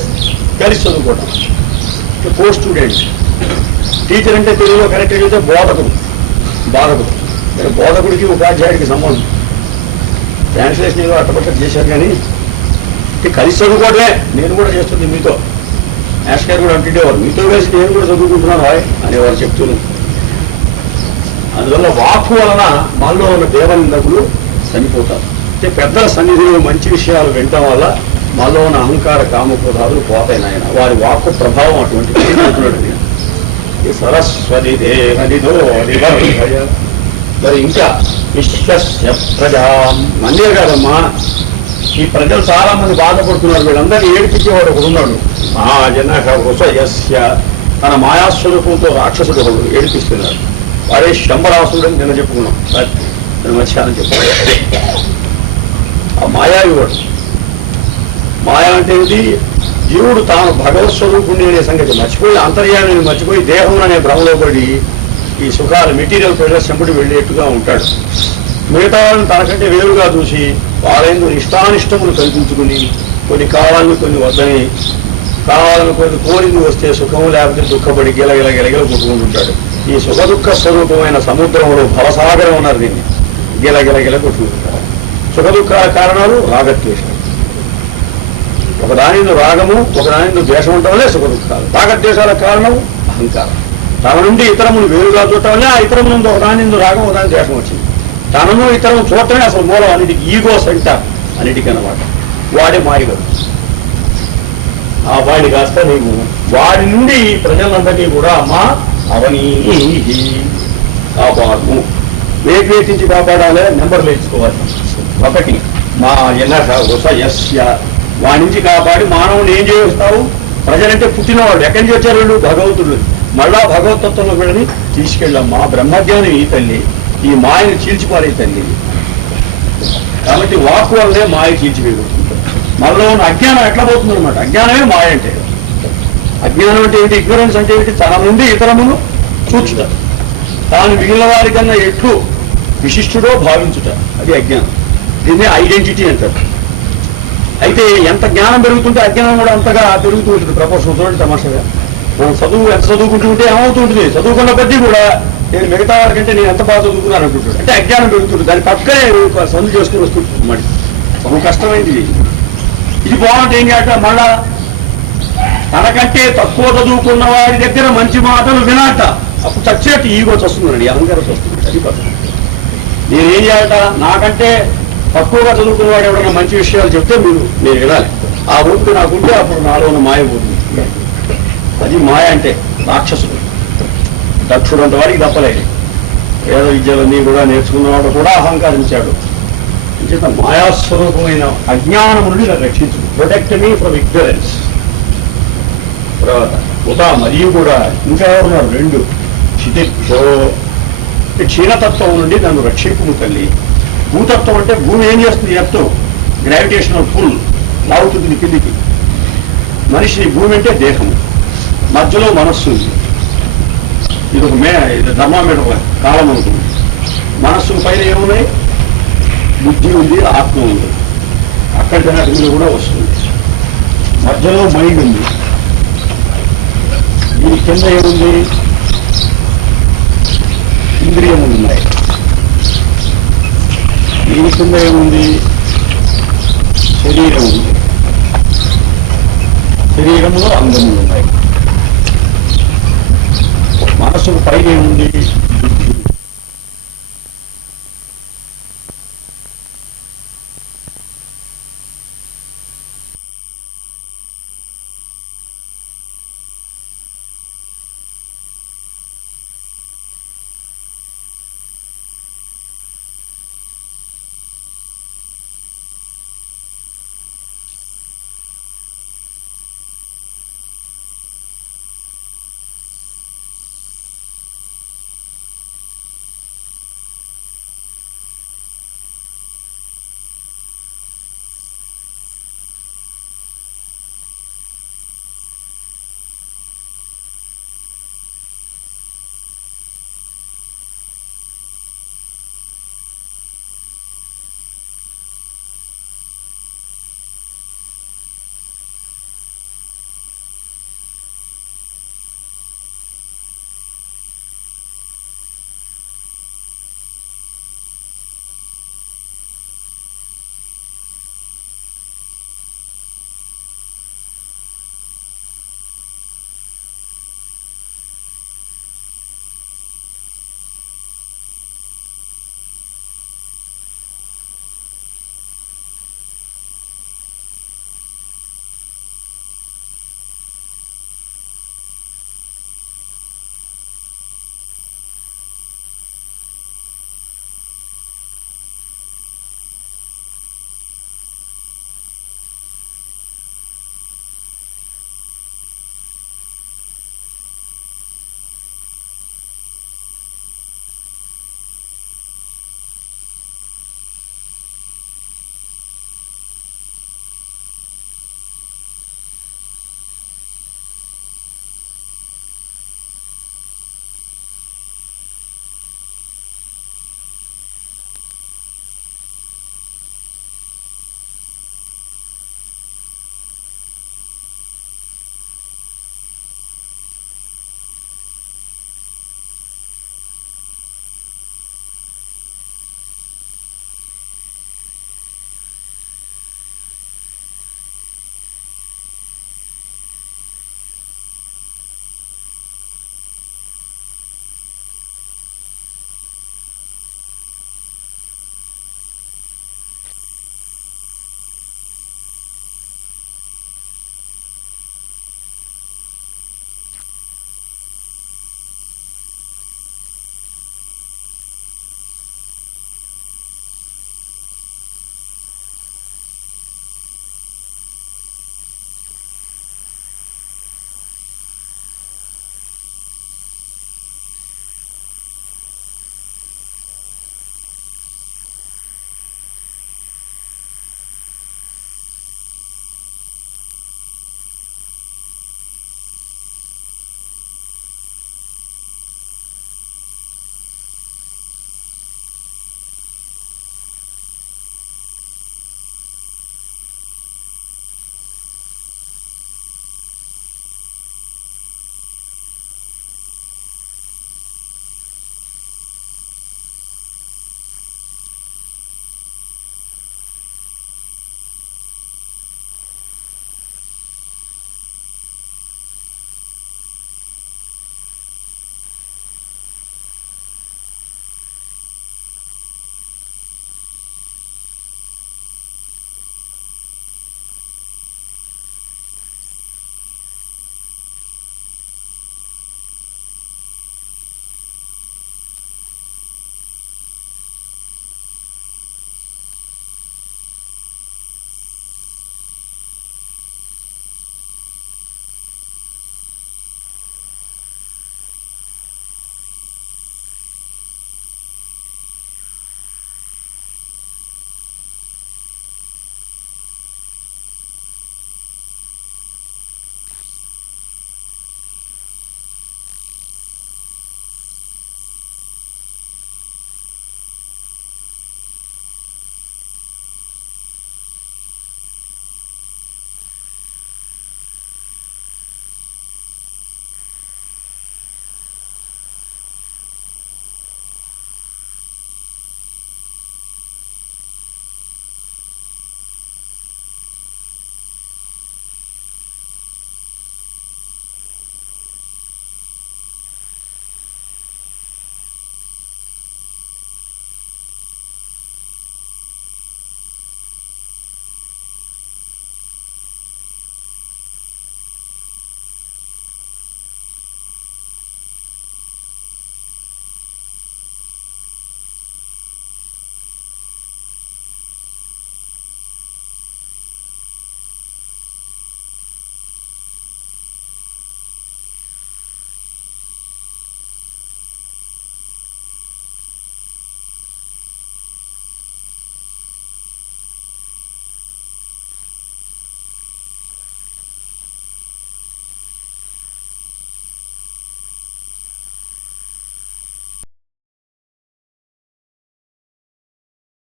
కలిసి చదువుకోవడం, కో స్టూడెంట్. టీచర్ అంటే తెలుగులో కరెక్ట్ అయితే బోధకుడు, బాధకుడు. బోధకుడికి ఉపాధ్యాయుడికి సంబంధం. ట్రాన్స్లేషన్ ఏదో అట్టపట్ట చేశారు కానీ కలిసి చదువుకోవడమే నేను కూడా చేస్తుంది మీతో. యాష్ గారు కూడా అంటుండేవారు, మీతో కలిసి నేను కూడా చదువుకుంటున్నాను హాయ్ అనేవారు చెప్తున్నాను. అందువల్ల వాక్కు వలన మనలో ఉన్న దేవనిందకులు చనిపోతారు. అంటే పెద్దల సన్నిధిలో మంచి విషయాలు వినటం వల్ల మనలో ఉన్న అహంకార కామక్రోధాలు పోతాయి. నాయన వారి వాక్కు ప్రభావం అటువంటి సరస్వతి దేవనిదో. మరి ఇంకా విశ్వస్య ప్రజా మన్నే కాదమ్మా, ఈ ప్రజలు చాలా మంది బాధపడుతున్నారు. వీళ్ళందరినీ ఏడిపించేవాడు ఒకడు ఉన్నాడు. మహాజనహృషయస్య, తన మాయాస్వరూపంతో రాక్షసుడు ఒకడు ఏడిపిస్తున్నాడు. వాడే శంబరాసుడు అని నిన్న చెప్పుకున్నాం, నేను మధ్యాహ్నం చెప్పుకున్నాను. ఆ మాయాయుడు. మాయా అంటే ఏంటి? జీవుడు తాను భగవత్ స్వరూపుణ్ణి అనే సంగతి మర్చిపోయి, అంతర్యామిని మర్చిపోయి దేహం అనే భ్రమలో పడి ఈ సుఖాలు మెటీరియల్ ప్రెజర్స్ వెంబడి వెళ్ళేట్టుగా ఉంటాడు. మిగతా వాళ్ళని తనకంటే వేరుగా చూసి వాళ్ళేందు ఇష్టానిష్టములు కల్పించుకుని కొన్ని కావాలని కొన్ని వద్దని, కావాలని కొన్ని కోరింది వస్తే సుఖము లేకపోతే దుఃఖపడి గిలగిల కొట్టుకుంటుంటాడు. ఈ సుఖ దుఃఖ స్వరూపమైన సముద్రంలో భవసాగరం ఉన్నారు. దీన్ని గిలగిల కొట్టుకుంటుంటారు. సుఖ దుఃఖాల కారణాలు రాగద్వేషాలు. ఒకదానిందు రాగము, ఒకదానిందు ద్వేషం ఉండటం వల్లే సుఖ దుఃఖాలు. రాగద్వేషాల కారణం అహంకారం. తన నుండి ఇతరములు వేరుగా చూడటం వల్లే ఆ ఇతరము నుండి ఒకదానిందు రాగం, ఒకదాని ద్వేషం వచ్చింది. తనను ఇతరులను చూడటమే అసలు మూలం అన్నిటికీ. ఈగో సెంటర్ అన్నిటికీ అన్నమాట. వాడే మాయగాడు. ఆ వాడిని కాస్త నీవు వాడి నుండి ప్రజలందరినీ కూడా అమ్మా అవనీ కాపాడు. వేటించి కాపాడాలి? నెంబర్లు వేసుకోవాలి. 1 మా యస్య, వాడి నుంచి కాపాడి మానవుని ఏం చేస్తావు? ప్రజలంటే పుట్టినవాడు. ఎక్కడి నుంచి వచ్చారు వీళ్ళు? భగవంతుడు. మళ్ళా భగవతత్వంలో వీళ్ళని తీసుకెళ్ళమ్మా. బ్రహ్మజ్ఞానం ఈ తల్లి, ఈ మాయను చీల్చిపారే తల్లి. కాబట్టి వాక్కు వల్లే మాయ చీల్చివేయబడుతుంది. మనలో ఉన్న అజ్ఞానం ఎట్లా పోతుంది అనమాట. అజ్ఞానమే మాయ అంటే. అజ్ఞానం అంటే ఏంటి? ఇగ్నరెన్స్ అంటే ఏంటి? తన నుండి ఇతరమును చూచుట, తాను మిగిలిన వారికన్నా ఎట్లు విశిష్టుడో భావించుట, అది అజ్ఞానం. దీన్నే ఐడెంటిటీ అంటారు. అయితే ఎంత జ్ఞానం పెరుగుతుంటే అజ్ఞానం కూడా అంతగా పెరుగుతూ ఉంటుంది. ప్రపోర్షన్ చూడండి తమాషగా. మనం ఎంత చదువుకుంటూ ఉంటే ఏమవుతుంటుంది? చదువుకున్న కొద్దీ కూడా నేను మిగతా వారికంటే నేను ఎంత బాగా చదువుకున్నాను అనుకుంటాడు. అంటే అజ్ఞానం పెరుగుతుంది. దాని పక్కనే సందు చేసుకుని వస్తుంటుంది. మరి బహు కష్టమైంది. ఇది బాగుంటే ఏం చేయాలంటే మళ్ళా తనకంటే తక్కువ చదువుకున్న వారి దగ్గర మంచి మాటలు వినాట. అప్పుడు చచ్చేట్టు ఈగో వస్తుందండి, అహంకారం వస్తుంది. అది పద్ధతి. నేనేం చేయాలట? నాకంటే తక్కువగా చదువుకున్నవాడు ఎవరైనా మంచి విషయాలు చెప్తే నేను వినాలి. ఆ ఓపిక నాకుంటే అప్పుడు నాలో ఉన్న మాయ పోతుంది. అది మాయ అంటే. రాక్షసుడు దక్షుడంత వాడికి తప్పలేదు. వేద విద్యలన్నీ కూడా నేర్చుకున్నవాడు కూడా అహంకరించాడు. అంచేత మాయాస్వరూపమైన అజ్ఞానం నుండి నాకు రక్షించు. Protect me from ignorance. తర్వాత మరియు కూడా ఇంకా ఎవరున్నారు? 2 క్షితిక్షో, క్షీణతత్వం నుండి నన్ను రక్షింపు తల్లి. భూతత్వం అంటే భూమి ఏం చేస్తుంది? ఎత్తు గ్రావిటేషనల్ పుల్ లాగుతుంది కిందికి. మనిషి భూమి అంటే దేహము, మధ్యలో మనస్సు ఉంది. ఇది ఒక ఇది ధర్మామీటర్ కాలం ఉంటుంది. మనస్సు పైన ఏమున్నాయి? బుద్ధి ఉంది, ఆత్మ ఉంది. అక్కడి మీద కూడా వస్తుంది. మధ్యలో మైండ్ ఉంది. దీని కింద ఏముంది? ఇంద్రియములు ఉన్నాయి. దీని కింద ఏముంది? శరీరం ఉంది. శరీరంలో అంగములు ఉన్నాయి. మనసుకు పైన ఏముంది?